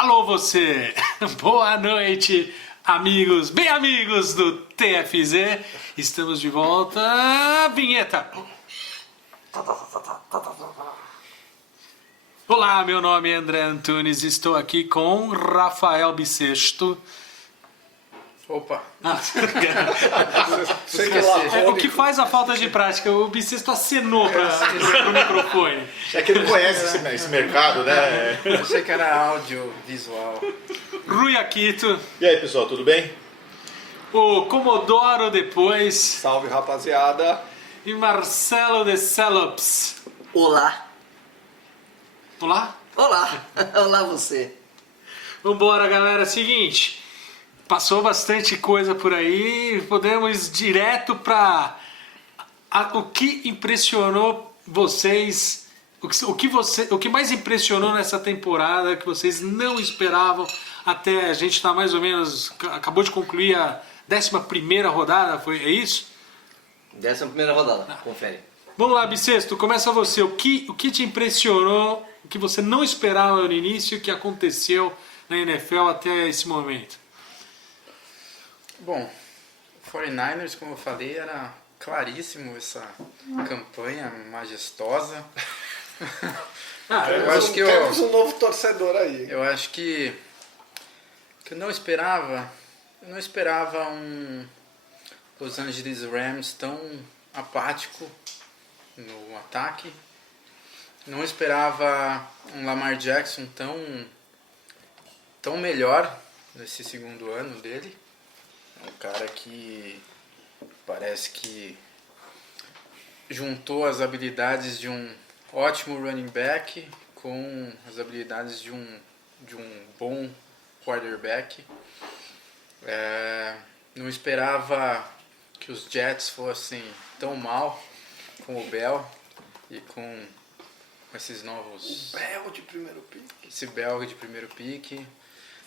Alô você! Boa noite, amigos, bem amigos do TFZ. Estamos de volta. Vinheta! Olá, meu nome é André Antunes, estou aqui com Rafael Bissexto. Opa! O que faz a falta de prática? O Bissexto acenou para o microfone. É que ele conhece esse mercado, né? Eu achei que era áudio visual. Rui Akito. E aí, pessoal, tudo bem? O Comodoro depois. Salve, rapaziada. E Marcelo de Celops. Olá. Olá? Olá. Olá você. Vambora, galera. Seguinte, passou bastante coisa por aí. Podemos ir direto para o que impressionou vocês. O que mais impressionou nessa temporada que vocês não esperavam até a gente estar mais ou menos. Acabou de concluir a 11ª rodada, é isso? 11ª rodada, confere. Vamos lá, Bissexto, começa você. O que te impressionou, o que você não esperava no início, que aconteceu na NFL até esse momento? Bom, o 49ers, como eu falei, era claríssimo essa campanha majestosa. Eu acho que temos um novo torcedor aí. Eu acho que eu não esperava um Los Angeles Rams tão apático no ataque. Não esperava um Lamar Jackson tão melhor nesse segundo ano dele. É um cara que parece que juntou as habilidades de um ótimo running back com as habilidades de um bom quarterback. Não esperava que os Jets fossem tão mal com o Bell e com esses novos... Bell de primeiro pick. Esse belga de primeiro pick.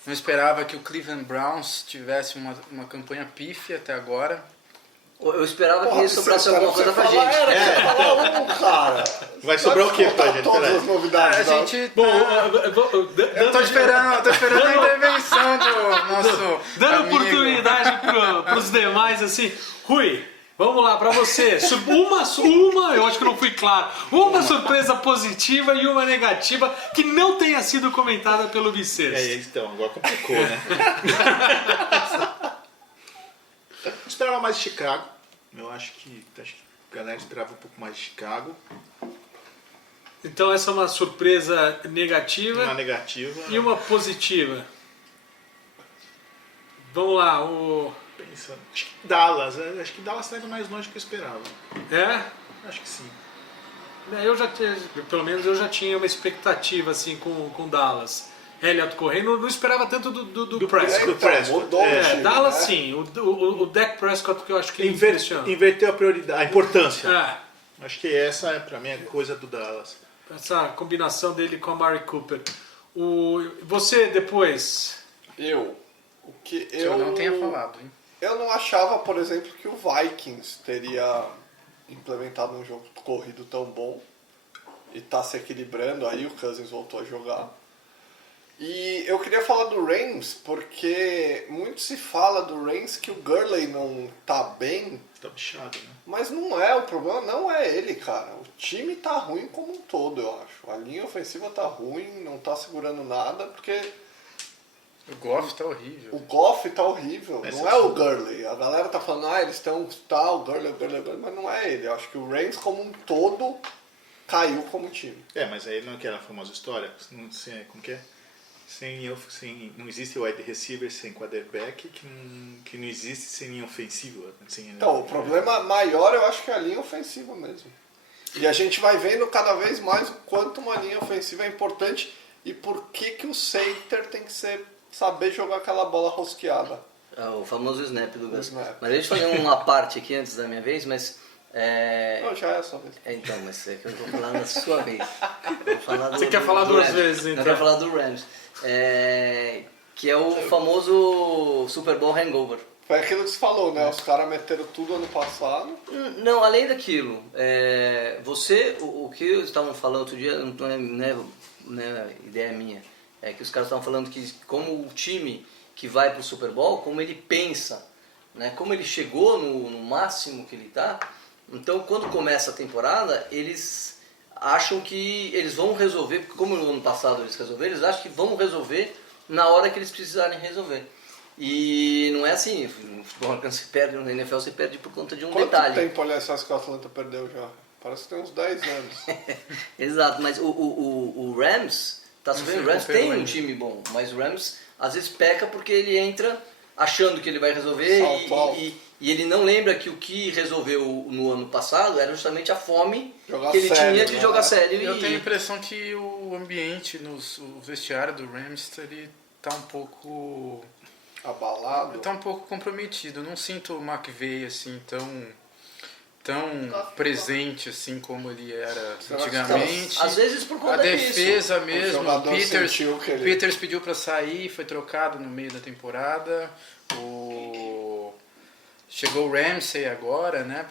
Não esperava que o Cleveland Browns tivesse uma campanha pífia até agora. Eu esperava que isso sobrasse alguma coisa pra gente. Cara. Vai sobrar o que pra gente? Todas as novidades. A gente... Bom, Eu tô esperando a intervenção do nosso dando amigo. oportunidade para os demais, assim. Rui, vamos lá, para você. Eu acho que não fui claro. Uma surpresa positiva e uma negativa que não tenha sido comentada pelo Bissexto. Então, agora complicou, né? Eu esperava mais de Chicago. Eu acho que a galera esperava um pouco mais de Chicago. Então essa é uma surpresa negativa. Uma negativa. E uma positiva. Vamos lá, Pensando. Acho que Dallas. Acho que Dallas está indo mais longe do que eu esperava. É? Acho que sim. Pelo menos eu já tinha uma expectativa assim com Dallas. Elliott correndo, não esperava tanto do Prescott. Do Prescott. Mudou o time, Dallas né? sim, o Dak Prescott que eu acho que impressionou. Inverteu a prioridade, a importância. É, Acho que essa, pra mim, é coisa do Dallas. essa combinação dele com a Mari Cooper. Você depois? Eu não tenha falado, hein? Eu não achava, por exemplo, que o Vikings teria implementado um jogo corrido tão bom e tá se equilibrando aí, o Cousins voltou a jogar. E eu queria falar do Rams, porque muito se fala do Rams que o Gurley não tá bem, Tá bichado, né? mas não é, o problema não é ele, cara. O time tá ruim como um todo, eu acho. A linha ofensiva tá ruim, não tá segurando nada, porque O Goff tá horrível. o Goff tá horrível. Mas não é o Gurley. A galera tá falando, eles estão o Gurley, mas não é ele. Eu acho que o Rams como um todo caiu como time. Mas aí não é aquela famosa história? Não sei, como que é? Não existe wide receiver sem quarterback, que não existe sem linha ofensiva. Então, o problema maior eu acho que é a linha ofensiva mesmo. E a gente vai vendo cada vez mais o quanto uma linha ofensiva é importante e por que o center tem que saber jogar aquela bola rosqueada. É o famoso snap do Gus. Snap. Mas deixa eu fazer uma parte aqui antes da minha vez, mas... Não, já é a sua vez. Então, mas é que eu vou falar na sua vez. Vou falar Você quer falar duas Rams. vezes, então? Eu quero falar do Rams. Que é o famoso Super Bowl hangover. Foi aquilo que você falou, né? Os caras meteram tudo ano passado. Não, além daquilo, o que eles estavam falando outro dia, não é ideia minha. que os caras estavam falando que como o time que vai para o Super Bowl, como ele pensa, né? Como ele chegou no máximo que ele está. Então, quando começa a temporada, eles acham que eles vão resolver, porque como no ano passado eles resolveram, eles acham que vão resolver na hora que eles precisarem resolver. E não é assim, no futebol americano se perde, no NFL se perde por conta de um Quanto detalhe. tempo, aliás, que o Atlanta perdeu já? Parece que tem uns 10 anos. Exato, mas o Rams, tá sabendo? O Rams tem um time bom, mas o Rams às vezes peca porque ele entra achando que ele vai resolver e ele não lembra que o que resolveu no ano passado era justamente a fome que ele tinha de jogar sério. Eu tenho a impressão que o ambiente, o vestiário do Rams, ele tá um pouco... Abalado. Tá um pouco comprometido. Eu não sinto o McVay assim tão presente assim como ele era antigamente. Às vezes por conta a defesa disso. mesmo, O Peters pediu para sair, foi trocado no meio da temporada. Chegou o Ramsey agora, né,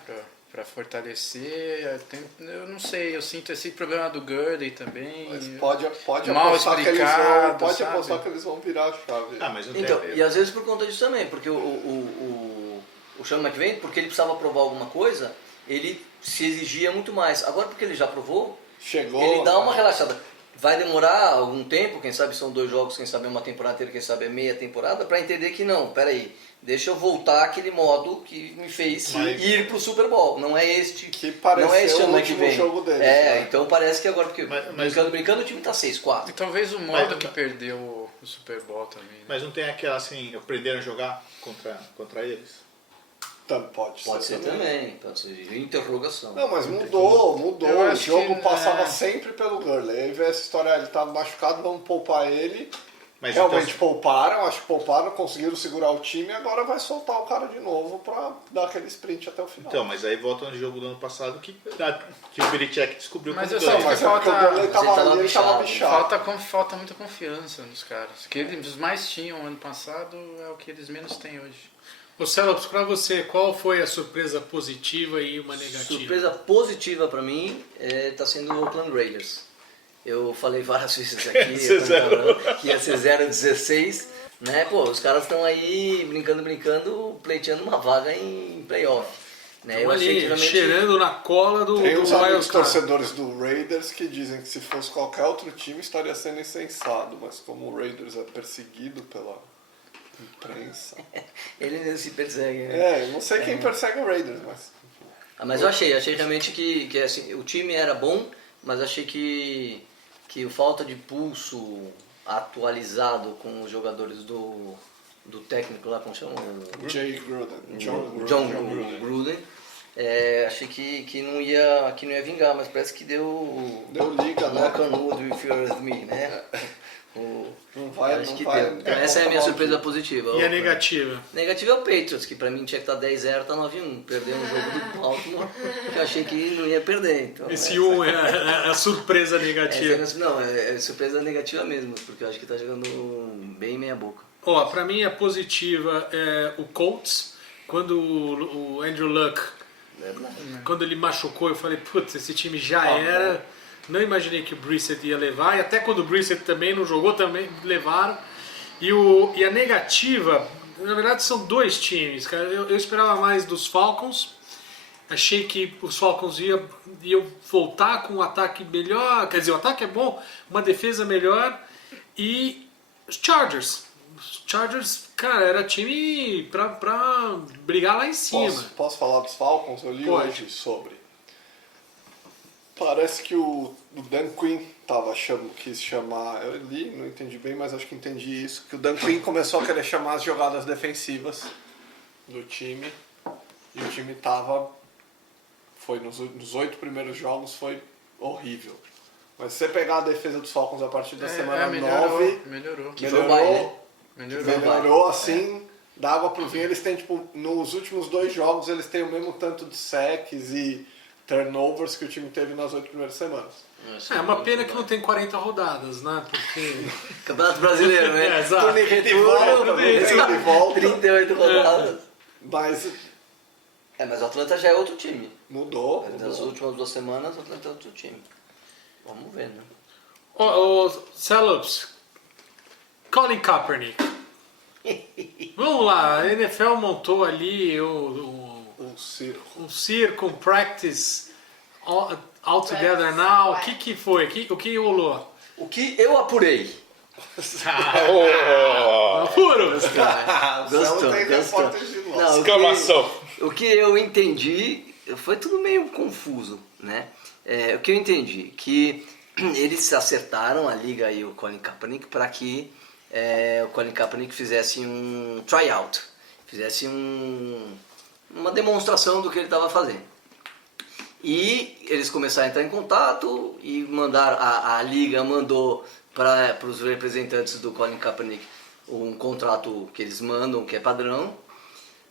para fortalecer. Eu não sei, eu sinto esse problema do Gurley também. Mas pode mal apostar explicado, pode sabe? apostar que eles vão virar a chave. Mas não Então, tem... e às vezes por conta disso também, porque o Sean McVay, porque ele precisava provar alguma coisa, ele se exigia muito mais. Agora porque ele já provou, Chegou, ele dá né? uma relaxada. Vai demorar algum tempo, quem sabe são 2 jogos, quem sabe é uma temporada inteira, quem sabe é meia temporada, para entender que não, peraí, deixa eu voltar àquele modo que me fez ir pro Super Bowl. Não é este, que pareceu não é este o ano que último vem. jogo deles, né? Então parece que agora, porque Mas- brincando o time tá 6-4. E talvez o modo Mas- que perdeu o Super Bowl também. Né? Mas não tem aquela assim, aprenderam a jogar contra eles? Pode ser também, pode ser interrogação. Não, mas mudou. Eu O acho jogo que, passava sempre pelo Gurley. Aí veio essa história, ele tava machucado, vamos poupar ele. Mas Realmente então, pouparam, conseguiram segurar o time e agora vai soltar o cara de novo pra dar aquele sprint até o final. então, mas aí volta no jogo do ano passado que o Belichick descobriu Mas como eu ganha. sei que é porque o Gurley Mas ele tava tava ali, ele tava bichado. bichado. Falta muita confiança nos caras. Que eles mais tinham ano passado é o que eles menos têm hoje. Ô Celops, pra você, qual foi a surpresa positiva e uma negativa? Surpresa positiva pra mim tá sendo o Oakland Raiders. Eu falei várias vezes aqui que ia ser 0-16, né? Pô, os caras estão aí brincando, pleiteando uma vaga em playoff. Né? Eu achei que Ali, realmente... cheirando na cola do Tem os amigos Wild Card. torcedores do Raiders que dizem que se fosse qualquer outro time estaria sendo insensado, mas como o Raiders é perseguido pela imprensa. Ele mesmo se persegue, né? Eu não sei quem persegue o Raiders, mas. Mas eu achei realmente que assim, o time era bom, mas achei que o falta de pulso atualizado com os jogadores do técnico lá, como chama? Jay Gruden. John Gruden. Achei que não ia vingar, mas parece que deu liga, né? knock on wood if you're with me, né? Não vai, Acho não que vai. deu. Então, essa é a minha surpresa positiva. E a negativa? Negativa é o Patriots, que pra mim tinha que estar 10-0, tá 9-1. Perdeu um jogo do Baltimore, que eu achei que não ia perder. Então, Esse é a surpresa negativa. é surpresa negativa mesmo, porque eu acho que tá jogando bem meia boca. Ó, pra mim a positiva é o Colts. Quando o Andrew Luck, quando ele machucou, eu falei, putz, esse time já era. Não imaginei que o Brissett ia levar, e até quando o Brissett também não jogou, também levaram. E a negativa, na verdade são 2 times, cara. Eu esperava mais dos Falcons. Achei que os Falcons iam voltar com um ataque melhor, quer dizer, o ataque é bom, uma defesa melhor. E os Chargers. Os Chargers, cara, era time pra brigar lá em cima. Posso falar dos Falcons? Eu li Pode. hoje sobre. Parece que o Dan Quinn quis chamar, eu li, não entendi bem, mas acho que entendi isso, que o Dan Quinn começou a querer chamar as jogadas defensivas do time, e o time foi nos 8 primeiros jogos foi horrível. Mas se você pegar a defesa dos Falcons a partir da semana 9, Melhorou. Que foi o bye, né? melhorou assim, da água pro vinho. Eles têm, tipo, nos últimos 2 jogos, eles têm o mesmo tanto de sacks e turnovers que o time teve nas 8 primeiras semanas. É uma pena que não tem 40 rodadas, né? Porque... Campeonato Brasileiro, né? exato. Turnê de volta. 38 rodadas. Mas Mas o Atlanta já é outro time. mudou. Nas últimas 2 semanas, o Atlanta é outro time. Vamos ver, né? Ô, Celops, Colin Kaepernick. Vamos lá, a NFL montou ali Um circo. um circo, um practice all together now. O que foi? O que rolou? O que eu apurei. Apuro! Gostou, tem gostou. repórter de Não, nós. Exclamação. o que eu entendi, foi tudo meio confuso, né? O que eu entendi, que eles acertaram a liga e o Colin Kaepernick para que o Colin Kaepernick fizesse um tryout, fizesse uma demonstração do que ele estava fazendo. E eles começaram a entrar em contato e mandaram, a liga mandou para os representantes do Colin Kaepernick um contrato que eles mandam, que é padrão.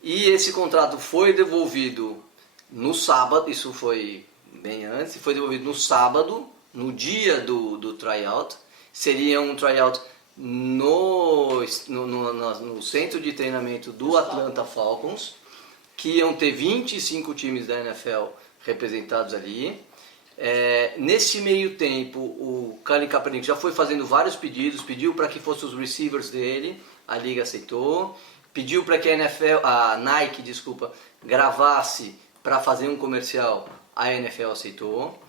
E esse contrato foi devolvido no sábado, isso foi bem antes, foi devolvido no sábado, no dia do tryout. Seria um tryout no centro de treinamento do Atlanta Falcons, que iam ter 25 times da NFL representados ali. Nesse meio tempo, o Colin Kaepernick já foi fazendo vários pedidos, pediu para que fossem os receivers dele, a liga aceitou, pediu para que a Nike, gravasse para fazer um comercial, a NFL aceitou.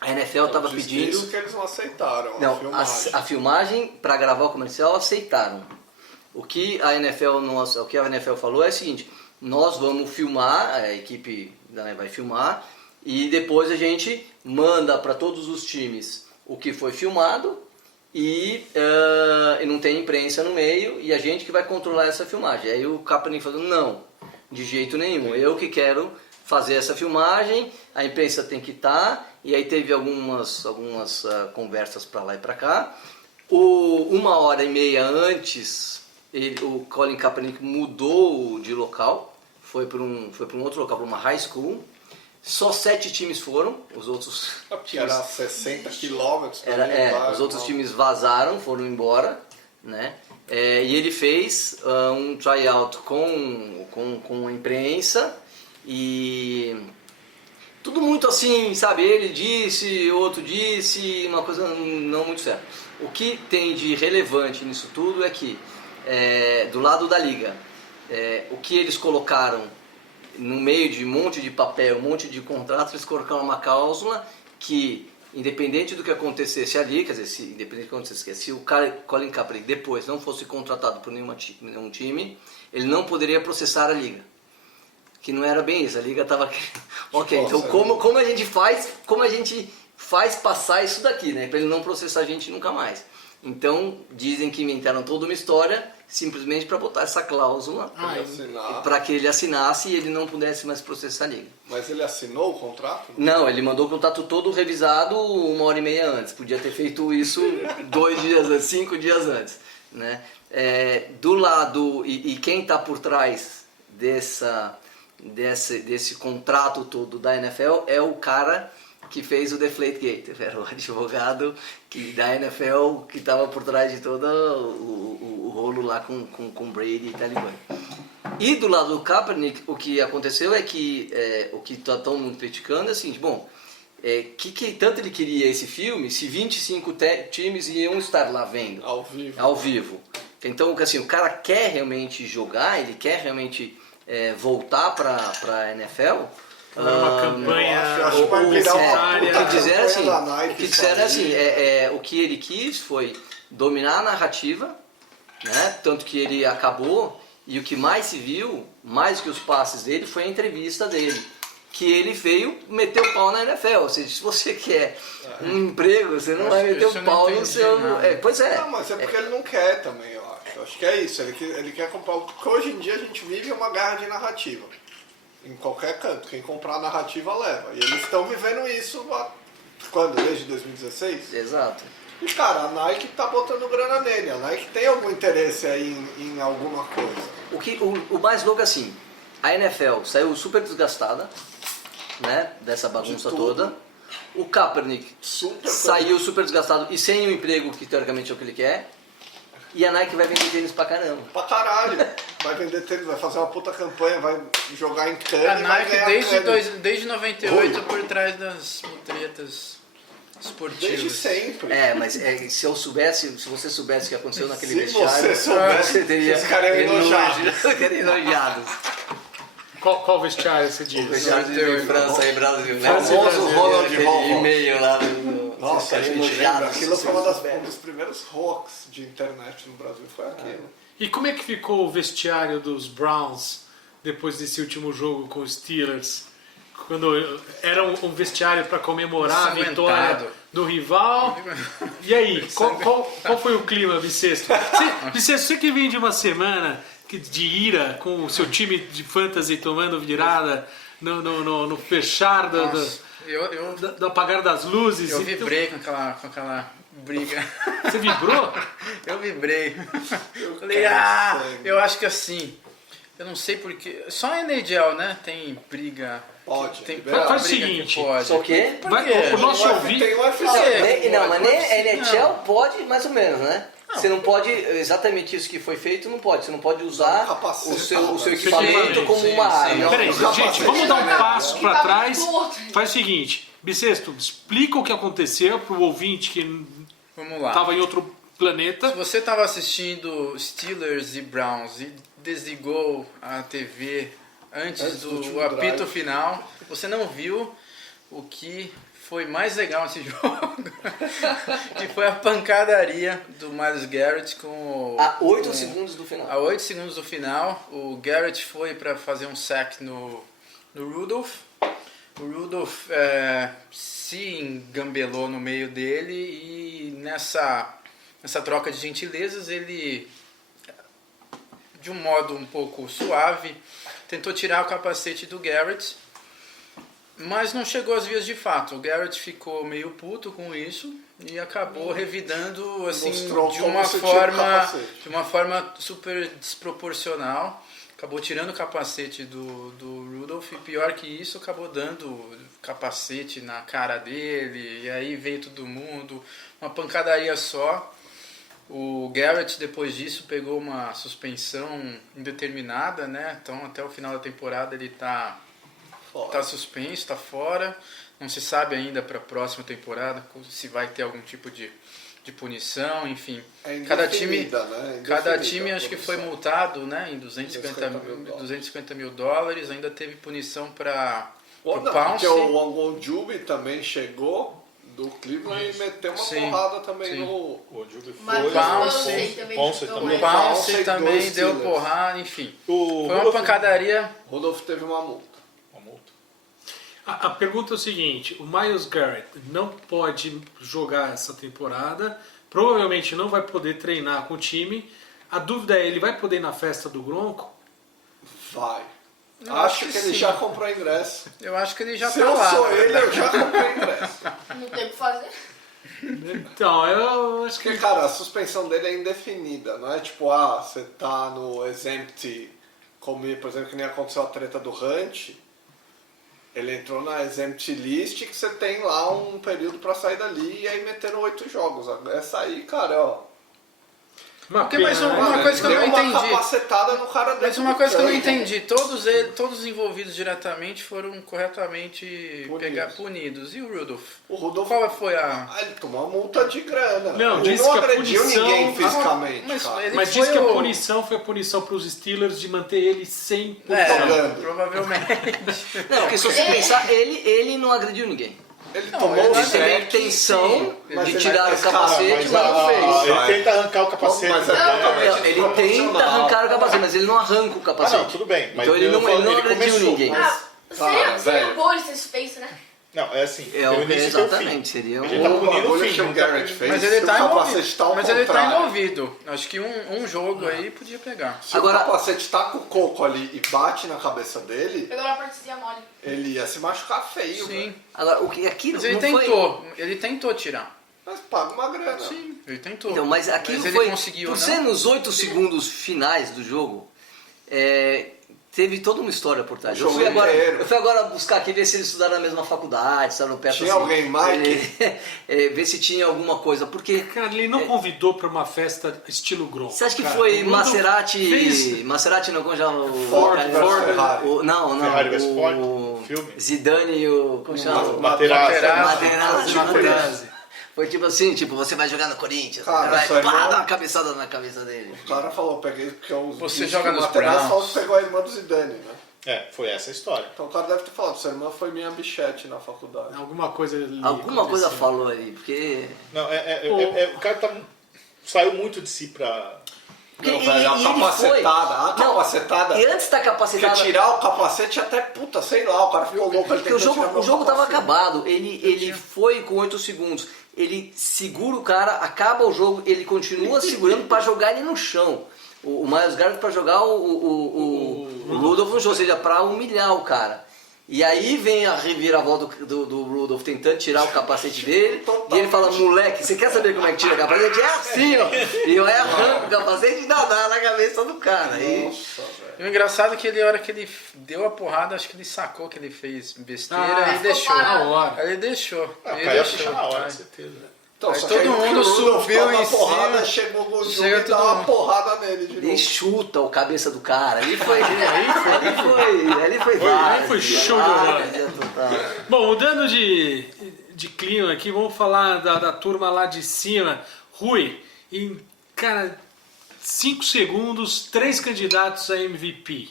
A NFL estava pedindo... Isso que eles não aceitaram, Não, a filmagem. a filmagem para gravar o comercial aceitaram. O que a NFL falou é o seguinte: nós vamos filmar, a equipe vai filmar, e depois a gente manda para todos os times o que foi filmado e não tem imprensa no meio, e a gente que vai controlar essa filmagem. Aí o Kaepernick falou: não, de jeito nenhum, eu que quero fazer essa filmagem, a imprensa tem que estar. E aí teve algumas conversas para lá e para cá. 1h30 antes, o Colin Kaepernick mudou de local, foi para um outro local, para uma high school. Só 7 times foram, os outros Era 60 quilômetros. os outros times vazaram, foram embora, né? E ele fez um tryout com a imprensa e tudo muito assim, sabe? Ele disse, outro disse, uma coisa não muito certa. O que tem de relevante nisso tudo é que, do lado da liga, o que eles colocaram no meio de um monte de papel, um monte de contratos, eles colocaram uma cláusula que, independente do que acontecesse ali, quer dizer, independente do que acontecesse, se o Colin Kaepernick depois não fosse contratado por nenhum time, ele não poderia processar a liga. Que não era bem isso, a liga estava... Ok, então como a gente faz passar isso daqui, né? Para ele não processar a gente nunca mais. Então, dizem que inventaram toda uma história simplesmente para botar essa cláusula para que ele assinasse e ele não pudesse mais processar a liga. Mas ele assinou o contrato? Não, ele mandou o contrato todo revisado 1h30 antes. Podia ter feito isso 2 dias antes, 5 dias antes, né? Do lado, e quem está por trás desse contrato todo da NFL é o cara que fez o Deflategate, era o advogado da NFL que estava por trás de todo o rolo lá com Brady e Taliban. E do lado do Kaepernick, o que aconteceu é que o que está todo mundo criticando é assim, que tanto ele queria esse filme, se 25 times iam estar lá vendo ao vivo. Então, assim, o cara quer realmente jogar, ele quer realmente voltar para a NFL. Uma campanha acho que vai virar uma necessária. puta O que disseram assim, campanha da Nike, o que ele quis foi dominar a narrativa, né? Tanto que ele acabou, e o que mais se viu, mais que os passes dele, foi a entrevista dele, que ele veio meter o pau na NFL. Ou seja, se você quer um emprego, você não vai meter o pau no seu... pois é. Não, mas é porque ele não quer também, eu acho. Eu acho que é isso, ele quer comprar... Porque hoje em dia a gente vive uma guerra de narrativa. Em qualquer canto. Quem comprar a narrativa leva. E eles estão vivendo isso quando? Desde 2016? Exato. E cara, a Nike tá botando grana nele. A Nike tem algum interesse aí em alguma coisa. O mais louco é assim, a NFL saiu super desgastada, né, dessa bagunça toda. O Kaepernick saiu super desgastado e sem o emprego, que teoricamente é o que ele quer. E a Nike vai vender tênis pra caramba. Pra caralho. Vai vender tênis, vai fazer uma puta campanha, vai jogar em cano. A Nike desde 98 por trás das tretas esportivos. Desde sempre. Mas se você soubesse o que aconteceu naquele Se vestiário, você soubesse, você teria esses caras iam enojar. teria enojado. Qual vestiário você O diz? vestiário de França e Brasil, né? Famoso Ronald Aquele Reagan. e-mail lá do... Nossa, a vocês gente ficaram lembra. enojados, Aquilo foi vocês um dos primeiros hoax de internet no Brasil. Foi aquilo. E como é que ficou o vestiário dos Browns depois desse último jogo com os Steelers? Quando era um vestiário para comemorar a vitória Ensanguentado. do rival. E aí, qual foi o clima, Bissexto? Bissexto, você que vem de uma semana de ira com o seu time de fantasy tomando virada no fechar Nossa, do apagar das luzes. eu Então, vibrei com aquela briga. você vibrou? Eu vibrei. Falei, quero ah, eu acho que assim, eu não sei porque. Só a NHL, né? Tem briga. Pode, Tem liberado. Faz o briga seguinte, que pode. Só o quê? Por Vai- quê? o nosso Tem ouvinte... Tem o UFC. Não, mas nem UFC, NHL pode mais ou menos, né? Você não pode, exatamente isso que foi feito, não pode. Você não pode usar Capacete, o seu sim, equipamento como sim, uma sim. arma. Peraí, Não, não, gente, não, vamos dar um não, passo não, para não, trás. não. Faz o seguinte, Bissexto, explica o que aconteceu para o ouvinte que Vamos lá. estava em outro Se planeta. você estava assistindo Steelers e Browns e desligou a TV antes do último apito drive. final, você não viu o que foi mais legal nesse jogo, que foi a pancadaria do Myles Garrett com A 8 segundos do final. a 8 segundos do final. O Garrett foi para fazer um sack no Rudolph. O Rudolph se engambelou no meio dele e nessa troca de gentilezas ele, de um modo um pouco suave, tentou tirar o capacete do Garrett, mas não chegou às vias de fato. O Garrett ficou meio puto com isso e acabou revidando assim Mostrou de como uma você tira o forma capacete. super desproporcional. Acabou tirando o capacete do Rudolph e pior que isso, acabou dando capacete na cara dele, e aí veio todo mundo, uma pancadaria só. O Garrett depois disso pegou uma suspensão indeterminada, né? Então até o final da temporada ele tá suspenso, está fora. Não se sabe ainda para a próxima temporada se vai ter algum tipo de punição, enfim. É Cada time, indefinida, né? cada Indefinida time a acho que foi punição. multado, né, em 250 mil dólares. Ainda teve punição para o Não, Pounce. porque o Ongonjubi também chegou do Cleveland e meteu uma Sim, porrada também sim. no... O Juve Mas foi. Pounce também Pounce chutou também. O mais. Pounce Pounce também dois deu Steelers. porrada, enfim. O Foi uma Rudolph- pancadaria. Rodolfo teve uma multa. Uma multa. A pergunta é o seguinte, o Myles Garrett não pode jogar essa temporada, provavelmente não vai poder treinar com o time. A dúvida é, ele vai poder ir na festa do Gronco? Vai. Eu Acho que ele sim. já comprou ingresso. Eu acho que ele já Se tá eu lá. sou né? ele, eu já comprei ingresso. Não tem o que fazer. Então, eu acho que... Porque, cara, a suspensão dele é indefinida. Não é tipo, você tá no exempt, como, por exemplo, que nem aconteceu a treta do Hunt. Ele entrou na exempt list que você tem lá um período pra sair dali e aí meteram 8 jogos. Essa aí, cara, ó. Uma Porque mais pena, uma né? coisa que eu deu não uma entendi. capacetada no cara dentro Mas uma do coisa que eu não campo. entendi, todos os envolvidos diretamente foram corretamente punidos. E o Rudolph? O Rudolph, Qual foi a... ele tomou uma multa de grana. Não, ele disse não que a agrediu punição- ninguém fisicamente, Mas cara. ele Mas foi diz que a o- punição foi a punição para os Steelers de manter ele sem jogando. provavelmente. Não, porque se você pensar, ele não agrediu ninguém. Ele Não, tomou ele um Ele teve a sec, intenção Mas de ele- tirar o mas, cara, capacete, mas não fez. Ele tenta arrancar o capacete. Mas é né? totalmente Não, ele tenta desproporcional. arrancar o capacete, mas ele não arranca o Ah, capacete. não, tudo bem. Mas Então ele eu não, falo, ele não agrediu começou. ninguém. Ah, seria velho. bom ele ser suspenso, né? Não, é assim. É pelo o início até o fim. exatamente, seria Ele tá O punindo o bagulho fim. que o não tá Garrett punindo- fez, Mas ele se tá o envolvido. capacete tá ao Mas ele tá contrário. envolvido. Acho que um jogo aí podia pegar. Se Agora- o capacete tá com o coco ali e bate na cabeça dele, Pegou na partezinha mole. ele ia se machucar feio, Sim. velho. Agora, o que aquilo Mas ele não foi... tentou. Ele tentou tirar. Mas paga uma grana. Sim, ele tentou. Então, mas aquilo Mas ele foi, conseguiu, por não? ser nos 8 segundos finais do jogo, teve toda uma história por trás. O jogo inteiro. Eu fui agora buscar aqui, ver se eles estudaram na mesma faculdade, estavam perto Tinha assim, alguém, Mike? ver se tinha alguma coisa, porque... Cara, ele não convidou para uma festa estilo Gronco. Você acha que cara. foi O Rudolph Maserati... fez- Maserati não, como já... Ford versus Ferrari. Não, Ferrari versus Ford? filme? Zidane e o... Como chama? Materazzi. Materazzi. Foi tipo assim, tipo, você vai jogar no Corinthians, Cara, vai isso aí pá, não- dar uma cabeçada na cabeça dele. O cara falou, peguei porque eu Você disse joga que o nos Materazzi Browns. falou que pegou a irmã do Zidane, né? É, foi essa a história. Então o cara deve ter falado, sua irmã foi minha bichete na faculdade. Alguma coisa ali Alguma coisa aconteceu. falou aí, porque... Não, o cara saiu muito de si pra... porque Não, velho, a ele capacetada, a Não, capacetada. E antes da Porque capacitada... tirar o capacete até, puta, sei lá, o cara ficou louco. Ele Porque o tentou tirar jogo, meu o jogo tava capacete. acabado, ele foi com 8 segundos. Ele segura o cara, acaba o jogo, ele continua segurando pra jogar ele no chão. O Miles Garrett pra jogar o Rudolph no chão, ou seja, pra humilhar o cara. E aí vem a reviravolta do Rudolph tentando tirar o capacete dele, e ele fala, moleque, você quer saber como é que tira o capacete? É assim, ó! E eu arranco o capacete e dá na cabeça do cara. E Nossa, velho. E o engraçado é que ele, a hora que ele deu a porrada, acho que ele sacou que ele fez besteira Ah, e deixou. na hora. Aí ele deixou. Ah, ele caiu a deixou. ficha na hora, Aí. com certeza. Então, Aí só todo que aí mundo o Rudolph subiu toma em a porrada, cima. chegou no jogo Chega e dá todo uma mundo. porrada nele de ele novo. chuta o cabeça do cara. Ali foi várzea, foi show de bola. várzea total. Bom, mudando de clima aqui, vamos falar da turma lá de cima. Rui, em, cara, 5 segundos, 3 candidatos a MVP.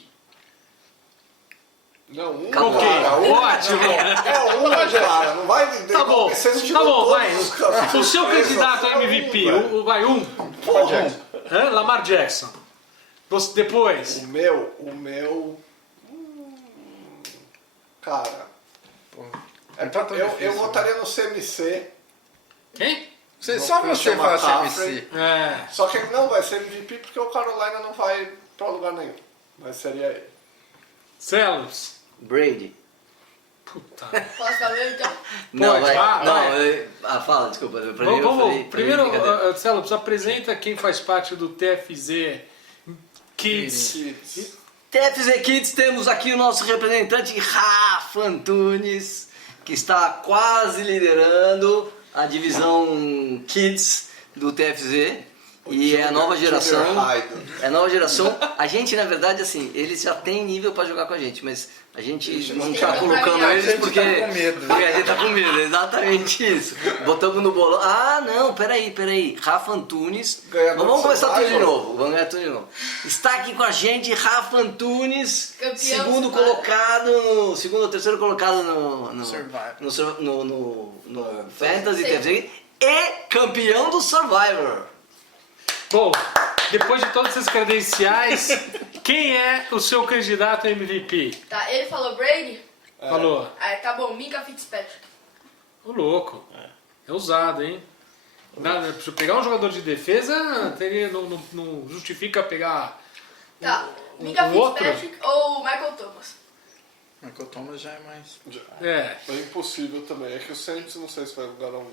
Não, um, Acabou. cara, um. Ótimo. É um, cara, não vai... Tá bom, Vocês tá tirou bom, todos vai. os caras. O seu candidato a Só MVP, um, velho. vai um. Porra. Lamar Jackson. Você, depois. O meu... Cara... Pô, É, não tá tão eu difícil, votaria no CMC, Quem? Só você Chama fala Caffrey. CMC. É. só que ele não vai ser MVP porque o Carolina não vai pra lugar nenhum. Mas seria ele. Celos. Brady. Puta. Posso fazer então? Não, Pode, vai. vai. Não, fala, desculpa. Pra mim eu Vamos, falei, primeiro, brincadeira. Celos, apresenta quem faz parte do TFZ Kids. Kids. TFZ Kids, temos aqui o nosso representante Rafa Antunes, que está quase liderando a divisão Kids do TFZ. E é a nova geração. É a nova geração. A gente, na verdade, assim, eles já têm nível pra jogar com a gente, mas a gente não tá colocando A eles gente porque. tá com medo. Porque a gente tá com medo, exatamente isso. Botamos no bolão. Ah, não, peraí. Rafa Antunes. Ganhador Vamos do começar tudo de Survivor. novo. Vamos ganhar tudo de novo. Está aqui com a gente Rafa Antunes, Campeão segundo do colocado no. Segundo ou terceiro colocado no Survivor. no Fantasy Sim. TFZ e campeão do Survivor. Bom, depois de todas essas credenciais, quem é o seu candidato a MVP? Tá, ele falou Brady? Falou. Aí tá bom, Minka Fitzpatrick. Ô louco. É ousado, hein? Se pegar um jogador de defesa, não justifica pegar Tá, Minka um outro? Fitzpatrick ou Michael Thomas? Michael Thomas já é mais... É. É impossível também. É que o Saints não sei se vai lugar algum.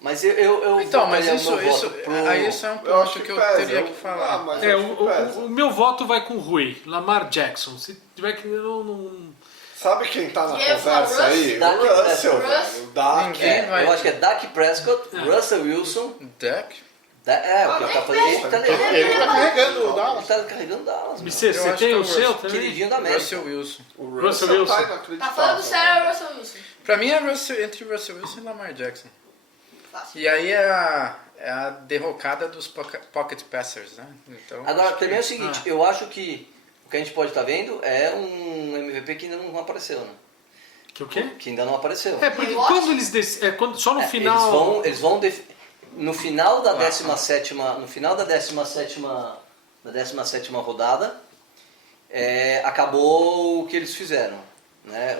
Mas eu Então, mas votaria isso, meu isso, voto pro- aí isso é um Eu acho ponto que eu pesa. teria que falar. Ah, mas É, acho que pesa. o meu voto vai com o Rui, Lamar Jackson. Se tiver que. Não. Sabe quem tá na Quem é conversa o aí? Dak O Russell, Prescott. velho. O Dak. Ninguém vai- eu acho que é Dak Prescott, Russell Wilson. Dak? O que ele tá fazendo? Ele tá Ele tá carregando o Dallas. Ele tá carregando Dallas. Você acho tem que o é o seu Russell. também? Queridinho da América. Russell Wilson. O Russell Russell Wilson. tá Tá inacreditável. falando sério, é o Russell Wilson. Pra mim é entre Russell Wilson e Lamar Jackson. Fácil. E aí é a derrocada dos pocket passers, né? Então, Agora, acho que- também é o seguinte, eu acho que o que a gente pode estar vendo é um MVP que ainda não apareceu, né? Que o quê? Que ainda não apareceu. É, porque Eu acho- quando eles. Só no final. Eles vão no final da 17ª, no final da 17ª rodada, acabou o que eles fizeram, né?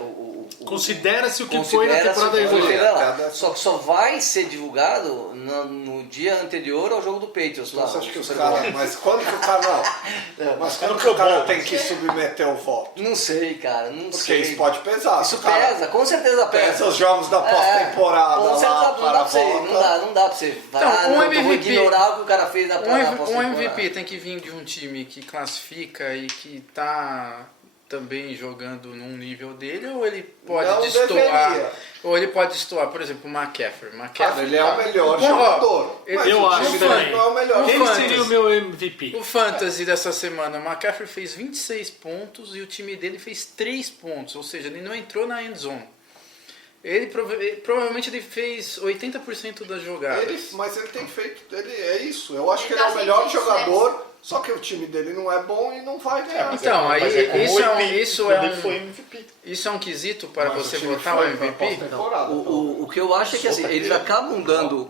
Considera-se o que foi na considera-se temporada o que foi regular. revelado. Só que só vai ser divulgado no dia anterior ao jogo do Patriots lá. Nossa, acho que o os Super Bowl. caras... Mas quando que o cara... Não. Mas quando que Pro o cara Bowl. tem que submeter o voto? Não sei, cara, não Porque sei. isso pode pesar. Isso Se o cara pesa, com certeza pesa pesa. os jogos da pós-temporada Com certeza, lá, não para dá a pra você, volta. não dá pra você. Então, eu vou ignorar o que o cara fez na Um pós-temporada. MVP tem que vir de um time que classifica e que tá também jogando num nível dele, ou ele pode Não destoar? deveria. Ou ele pode destoar, por exemplo, o McCaffrey. Ele é o melhor Bom, jogador. eu Mas eu o acho time também. dele não é o melhor. O Quem Fantasy. seria o meu MVP? O Fantasy dessa semana, o McCaffrey fez 26 pontos e o time dele fez 3 pontos, ou seja, ele não entrou na end zone. Provavelmente ele fez 80% das jogadas. Mas ele tem feito. É isso. Eu acho que Ele ele é tá o melhor feito jogador, só que o time dele não é bom e não vai ganhar. Então, aí Ele foi MVP. isso é um quesito para Mas você o time votar o foi pra MVP? pós-temporada, O que eu acho é que assim, eles acabam dando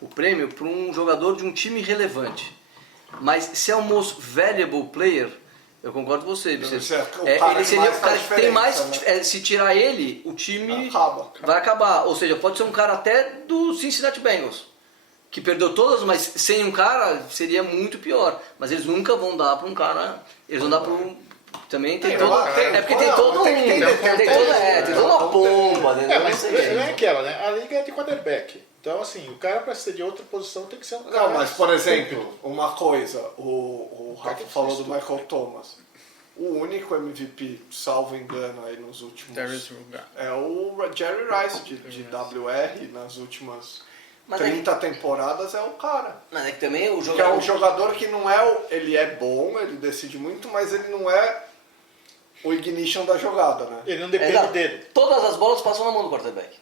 o prêmio para um jogador de um time relevante. Mas se é o most valuable player, eu concordo com você, Vicente. Você é o cara Ele que seria mais o cara faz que tem mais. diferença, né? Se tirar ele, o time Acaba. vai acabar. Ou seja, pode ser um cara até do Cincinnati Bengals, que perdeu todas, mas sem um cara seria muito pior. Mas eles nunca vão dar para um cara. Eles vão dar para um. Também tem todo. É porque tem todo um. Tem toda uma pomba, né? Mas não é aquela, né? A liga é de quarterback. Então, assim, o cara para ser de outra posição tem que ser um cara... Não, mas por exemplo, uma coisa, o Rafa falou do Michael Thomas. O único MVP, salvo engano, aí nos últimos... É o Jerry Rice, de WR, nas últimas Mas 30 temporadas, é o cara. Mas é que também o Que é jogador. um jogador que não é... Ele é bom, ele decide muito, mas ele não é o ignition da jogada, né? Ele não depende Exato. dele. Todas as bolas passam na mão do quarterback.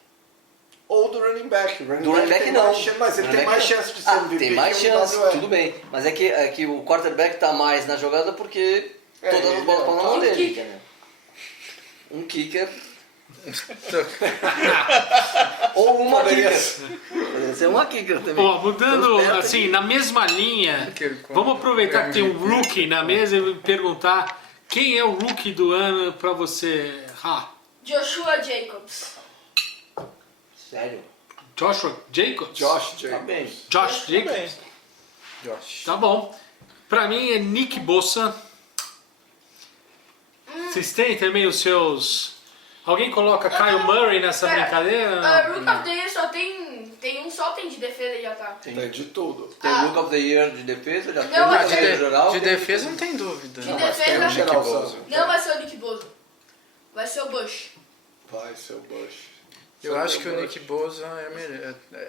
Ou do running back. Do running back tem não. mais mas ele Running tem back mais não. chance de ser MVP Tem mais que o chance, WR. tudo bem. Mas é que o quarterback tá mais na jogada porque todas as ele bolas é passam na o mão cara. dele. Um kicker. Ou uma Poderia kicker. Poderia ser uma kicker também. Ó, mudando Então, espera assim, que- na mesma linha, Aquele vamos aproveitar que tem um MVP. rookie na mesa e perguntar quem é o rookie do ano pra você, Joshua Jacobs. Sério? Joshua Jacobs? Josh Tá Jacobs. bem. Josh Bem, Jacobs? Josh. Tá bom. Pra mim é Nick Bosa. Vocês têm também os seus... Alguém coloca Kyle Murray nessa brincadeira? Não. Rook of the Year só tem um só tem de defesa e já tá. Tem de tudo. Tem Rook of the Year de defesa, já tem Não, o mas de é- geral. De defesa não tem dúvida. De Não. Mas tem defesa- o geralzão. Não vai ser o Nick Bosa. Vai ser o Bush. Vai ser o Bush. Eu Só acho tem que o Bush. Nick Bosa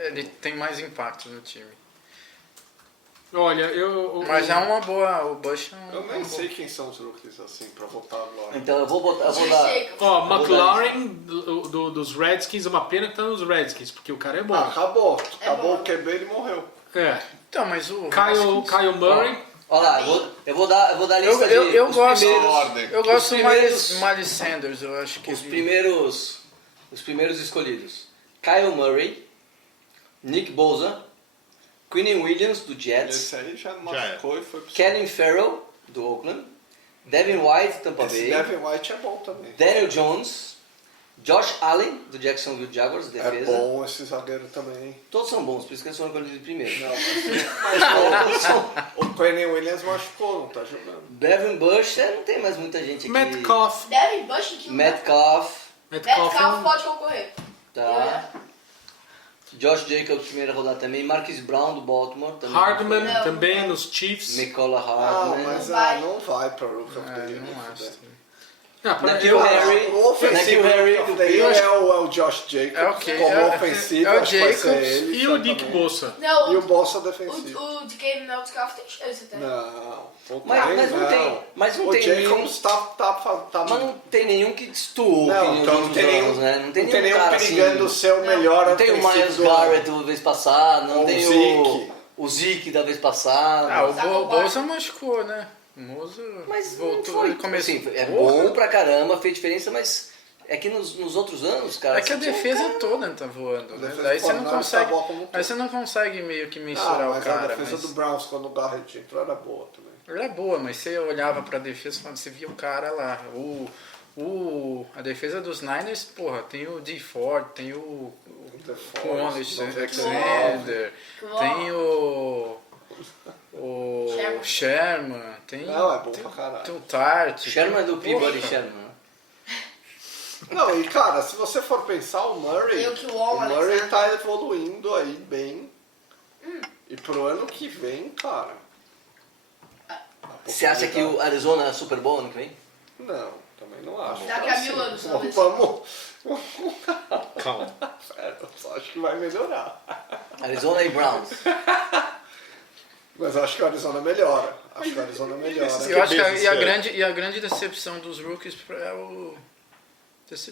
ele tem mais impacto no time. Olha, eu... Mas é uma boa. O Bush é um. Eu nem sei quem são os rookies assim, pra votar agora. Então eu vou dar. Jacobs. Ó, Eu vou McLaurin dos Redskins, uma pena que tá nos Redskins, porque o cara é bom. Ah, acabou. Acabou bom. o QB, ele morreu. É. Então, mas o. Kyle Murray. Olha lá, eu vou dar a lista Eu de gosto. primeiros, Eu gosto os mais primeiros- Miles Sanders, eu acho que. os primeiros escolhidos. Kyle Murray, Nick Bosa, Quinnen Williams do Jets, Esse aí já machucou e foi pro Kellen Farrell do Oakland, Devin White Tampa Esse Bay, Devin White é bom também. Daniel Jones, Josh Allen do Jacksonville Jaguars, É defesa. bom esse zagueiro também, hein? Todos são bons, por isso que eles foram escolhidos primeiro. Não, mas o Quentin Williams machucou, não tá jogando. Devin Bush, não tem mais muita gente aqui. Metcalf. Devin Bush que não Metcalf, Metcalf pode concorrer. tá. Josh Jacobs, primeira rodada também. Marquise Brown do Baltimore. Também. Hardman Não. também nos Chiefs. Nicola Ah, Hardman. mas vai. não vai pra Rook of the É, Year. não né? acho. Ah, pra Daqui mim, o eu- Harry. O ofensivo Daqui o Harry of do the Year Bills. é o Josh Jacobs. É ok, Como é- ofensivo, é o acho que vai ser Jacobs ele. E o Nick certamente. Bosa. Não, E o Bossa defensivo. o DK Metcalf tem chance até. Não. Mas não o tem nenhum. Jacobs tá Mas não tem nenhum que destoou Não, que nem os então não outros tem nenhum, anos, né? Não tem não tem nenhum nenhum cara perigando assim. ser o melhor Não tem o ofensivo Myles do ano. Garrett da vez passada, não Ou tem o Zeke. o Zeke da vez passada. Ah, o Tá com Bosa machucou, né? O Moza Mas voltou. não foi, Ele começou. assim, é bom pra caramba, fez diferença, mas é que nos outros anos, cara... É que a você tinha um defesa cara- toda tá voando, A né? defesa Daí do você não Browns consegue. tá boa como um Aí você não consegue meio que mensurar Ah, o mas cara. a defesa Mas... do Browns quando o Garrett entrou era boa também. Era boa, mas você olhava pra defesa e você via o cara lá. A defesa dos Niners, porra, tem o D. Ford, tem o Conley, Alexander, tem o Sherman, tem, Não, é bom tem, pra caralho. tem o Tart. Sherman é do Peabody Porra. Sherman, né? Não, e cara, se você for pensar, o Murray, Tem o Kiwan, Murray Alexander. tá evoluindo aí bem. E pro ano que vem, cara, Você acha que o Arizona é Super Bowl ano que vem? Não, também não acho. Daqui a 1000 anos, talvez. Vamos. Calma. Eu só acho que vai melhorar. Arizona e Browns. Mas eu acho que o Arizona melhora. Acho que o Arizona melhora. Eu acho que Beleza, e a grande decepção dos rookies é o...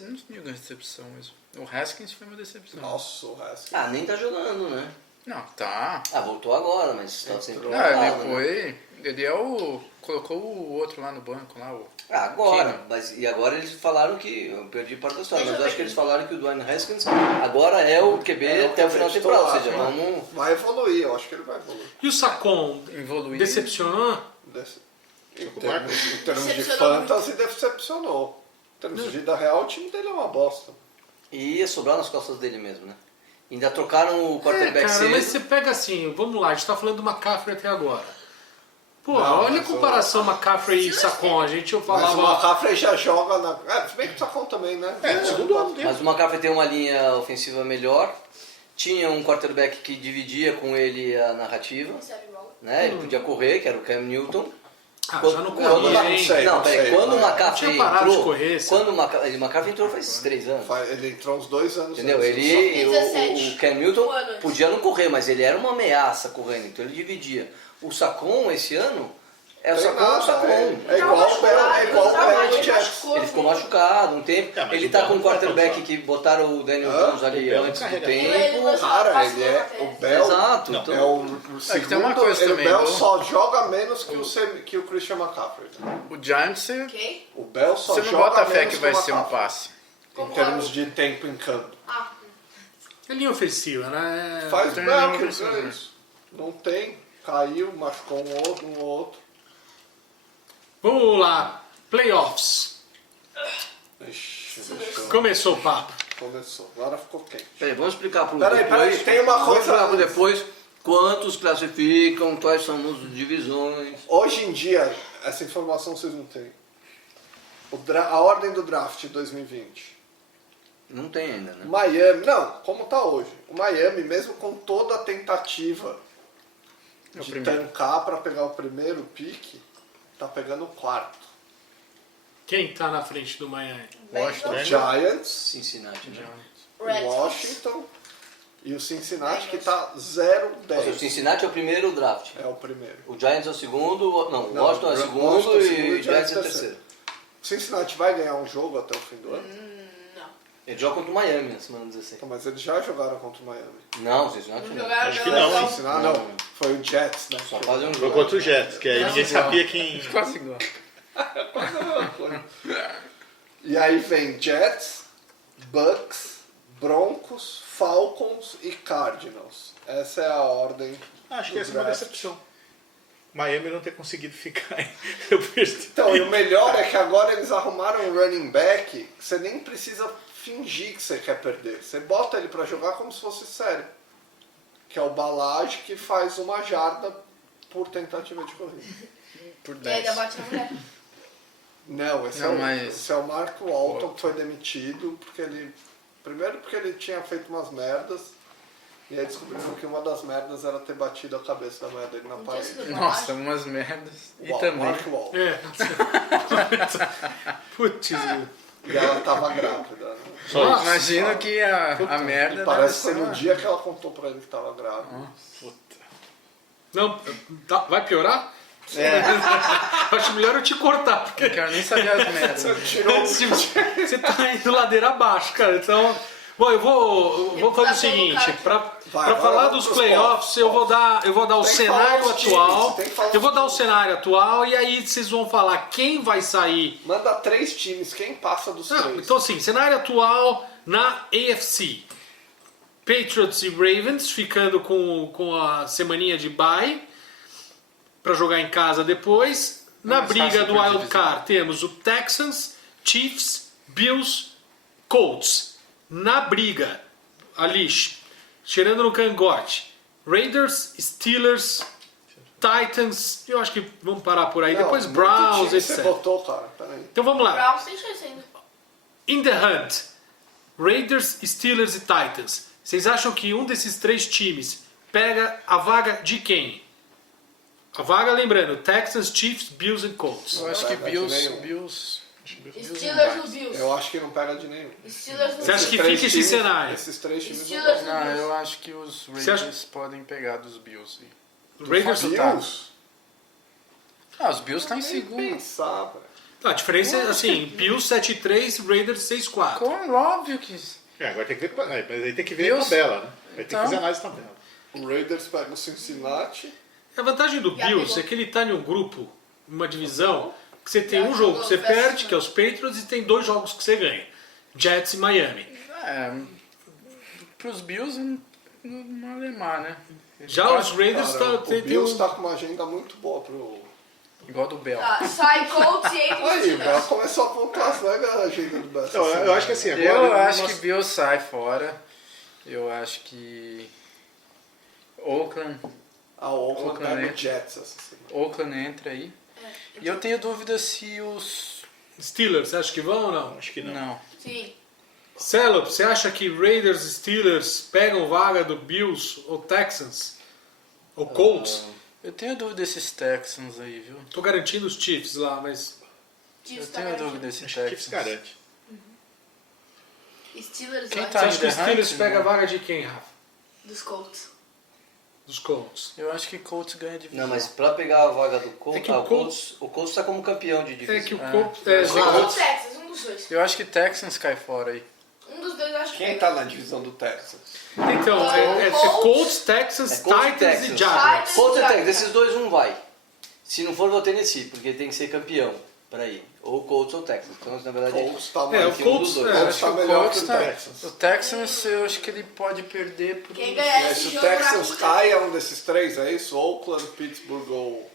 Não digo decepção mesmo. O Haskins foi uma decepção. Nossa, o Haskins. Ah, nem tá jogando, né? Não, tá. Ah, voltou agora, mas tá sempre Entrou. Não, ocupado, ele né? foi... Ele é o... Colocou o outro lá no banco, lá, o... Ah, agora, Keenum. mas e agora eles falaram que, eu perdi parte da história, mas eu acho que eles Deixa eu ver. falaram que o Dwayne Haskins agora é o QB É o até o QB final da temporada, ou seja, titular, vamos... Vai evoluir, eu acho que ele vai evoluir. E o Sacon Evoluir. decepcionou? Em com o termos de Decepcionou fantasy, decepcionou. Em termos de vida real, o time dele é uma bosta. E ia sobrar nas costas dele mesmo, né? Ainda trocaram o quarterback cara, cedo. mas você pega assim, vamos lá, a gente tá falando do McCaffrey até agora. Pô, Não, olha a mas comparação McCaffrey e Sacon. A gente eu Mas o falava. McCaffrey já joga na... se bem que o Sacon também, né? segundo ano dele. Mas o McCaffrey tem uma linha ofensiva melhor, tinha um quarterback que dividia com ele a narrativa, Recebe bola. né? Ele podia correr, que era o Cam Newton. Ah, Quando- já não quando- corria, não hein? sei. Não, peraí, quando o mas- McCaffrey Tinha parado de entrou, correr, sabe? quando o McCaffrey entrou faz 3 anos. Ele entrou uns 2 anos Entendeu? antes. Ele, o 17. Cam Newton Um ano antes. podia não correr, mas ele era uma ameaça correndo, então ele dividia. O Sacon esse ano é o Tem Sacon, nada, o Sacon. é igual o Bell, é igual o Bell do Jets. Ele ficou machucado um tempo. É, mas ele o tá Bell com um não vai quarterback causar. que botaram o Daniel Hã? Jones ali O Bell antes do carrega. Ele tempo. lançou Cara, passe ele é... até. O Bell Exato. Não. Então, é o segundo... tem uma coisa o também, Bell viu? só joga menos que o Christian McCaffrey. O Giants, você Ok? O Bell só não joga bota fé menos que vai o ser um McCaffrey, passe. em termos de tempo em campo. Ah, É linha ofensiva, né? Faz tem Bell, nenhum que receiver. é isso. Não tem. Caiu, machucou um outro. Vamos lá, playoffs. Ixi, deixou. Começou o papo. Começou. Agora ficou quente. Peraí, vamos explicar pro Peraí, depois. tem uma vamos coisa explicar pro antes. depois quantos classificam, quais são as divisões. Hoje em dia, essa informação vocês não têm. A ordem do draft de 2020. Não tem ainda, né? Miami, não, como tá hoje. O Miami, mesmo com toda a tentativa É o de primeiro. tancar para pegar o primeiro pique, tá pegando o quarto. Quem tá na frente do Miami? Washington. O Giants, Cincinnati, né? Redskins. Washington e o Cincinnati que tá Ou seja, o 0-10. Cincinnati é o primeiro draft. É o primeiro. O Giants é o segundo, não, o Não, Washington é o segundo Washington é o segundo e e o Giants é o terceiro. terceiro. O Cincinnati vai ganhar um jogo até o fim do ano? Não. Ele joga contra o Miami na semana 16. Então, mas eles já jogaram contra o Miami. Não, o Cincinnati Não não. jogaram Acho que não, hein? Cincinnati não, foi o Jets, né? Só fazem um Foi jogo. contra o Jets, que aí ninguém sabia quem... Quase igual. E aí vem Jets, Bucks, Broncos, Falcons e Cardinals. Essa é a ordem. Acho do que essa é uma draft. decepção. Miami não ter conseguido ficar. Eu percebi. Então, e o melhor é que agora eles arrumaram um running back que você nem precisa fingir que você quer perder. Você bota ele pra jogar como se fosse sério. Que é o Balage, que faz 1 jarda por tentativa de corrida. Por E ainda 10. bate na mulher. Não, esse, Não, é, o, mas- esse é o Marco Walton, que foi demitido porque ele... Primeiro porque ele tinha feito umas merdas, e aí descobriram que uma das merdas era ter batido a cabeça da mulher dele na Não tinha parede. sido Nossa, umas merdas. E também. Mark Walton. É. Putz, E ela tava grávida. Né? Nossa. Imagino que a merda E parece deve ser no ser dia que ela contou pra ele que tava grávida. não, vai piorar? É, Acho melhor eu te cortar, porque não quero nem saber as merdas. Tirou você tá indo ladeira abaixo, cara. Então, bom, eu vou fazer o seguinte, para falar vamos dos pros playoffs, pontos. eu vou dar o Tem que cenário falar dos times, atual. tem que falar Eu vou dos dar o times. cenário atual e aí vocês vão falar quem vai sair. Manda 3 times, quem passa dos Não, 3? então assim, cenário atual na AFC. Patriots e Ravens ficando com a semaninha de bye para jogar em casa depois. Na mais briga fácil do pra Wild divisão. Card temos o Texans, Chiefs, Bills, Colts. Na briga, ali, cheirando no cangote, Raiders, Steelers, Titans, eu acho que vamos parar por aí. Não, Depois muito Browns, time Você etc. botou, cara, peraí. Então vamos lá. Browns tem chance ainda. In the Hunt, Raiders, Steelers e Titans. Vocês acham que um desses 3 times pega a vaga de quem? A vaga, lembrando, Texans, Chiefs, Bills e Colts. Eu acho que Não vai de nenhum. Bills Steelers no Bills. Eu acho que não pega de nenhum. Steelers no Você acha Bills. que Esses três fica esse times- cenário? Esses três times Steelers não no Não, Bills. eu acho que os Você acha- Raiders podem pegar dos Bills. Raiders. Faz- Bills? Ah, os Bills tá em Nem segundo. pensar, velho. A diferença é assim, Bills 7-3, Raiders 6-4. Como? Óbvio que... Agora tem que ver, mas aí tem que ver Bills? a tabela, né? Vai ter que Então. fazer análise de tabela. O Raiders pega o Cincinnati. A vantagem do Já Bills pegou. é que ele tá em um grupo, uma divisão, que você tem Já um jogo que você jogou perde, Fast, que é os Patriots, e tem 2 jogos que você ganha. Jets e Miami. Pros Bills, não alemar, né? Já os Raiders Cara, tem o Bills um... tá com uma agenda muito boa pro... Igual do Bell. Tá, sai Colts e entra os Aí, o Steelers. Bel começou a pontuar, você vai ganhar a agenda do Bel. Então, eu acho que assim, agora... Eu acho nós- que Bills sai fora. Eu acho que Oakland A Oakland Oakland, pega né? o Jets essa semana. Oakland entra aí. E eu tenho dúvida se os... Steelers, você acha que vão ou não? Acho que não. Não. Sim. Cello, você acha que Raiders e Steelers pegam vaga do Bills ou Texans? Ou Colts? Eu tenho dúvida desses Texans aí, viu? Tô garantindo os Chiefs lá, mas... Eu Chiefs tá tenho garantido. dúvida desses Acho que Chiefs Texans. garante. Steelers Quem vai. tá Você acha que os The Steelers Hunt, pegam a né? vaga de quem, Rafa? Dos Colts. Dos Colts. Eu acho que Colts ganha divisão. Não, mas pra pegar a vaga do Colts, É que o o Colts tá como campeão de divisão. É que o É. Colts... É, exato. Ou o Texas, um dos dois. Eu acho que Texans cai fora aí. Um dos dois eu acho que Quem tá na divisão do Texas? Então, é Colts, Texans, É Colts e Titans Texans. e Jaguars. Colts e Jaguars. Texans, desses dois um vai. Se não for, vou Tennessee, porque tem que ser campeão pra ir. Ou Colts ou Texans. Então, na verdade, Colts tá É, mais... o Colts... um dos dois. é, Eu Colts acho que tá o melhor Colts que o tá... Texans. O Texans, eu acho que ele pode perder pro... Quem ganhar Mas esse se o jogo Texans na cai, é um desses três, é isso? Oakland, Pittsburgh ou...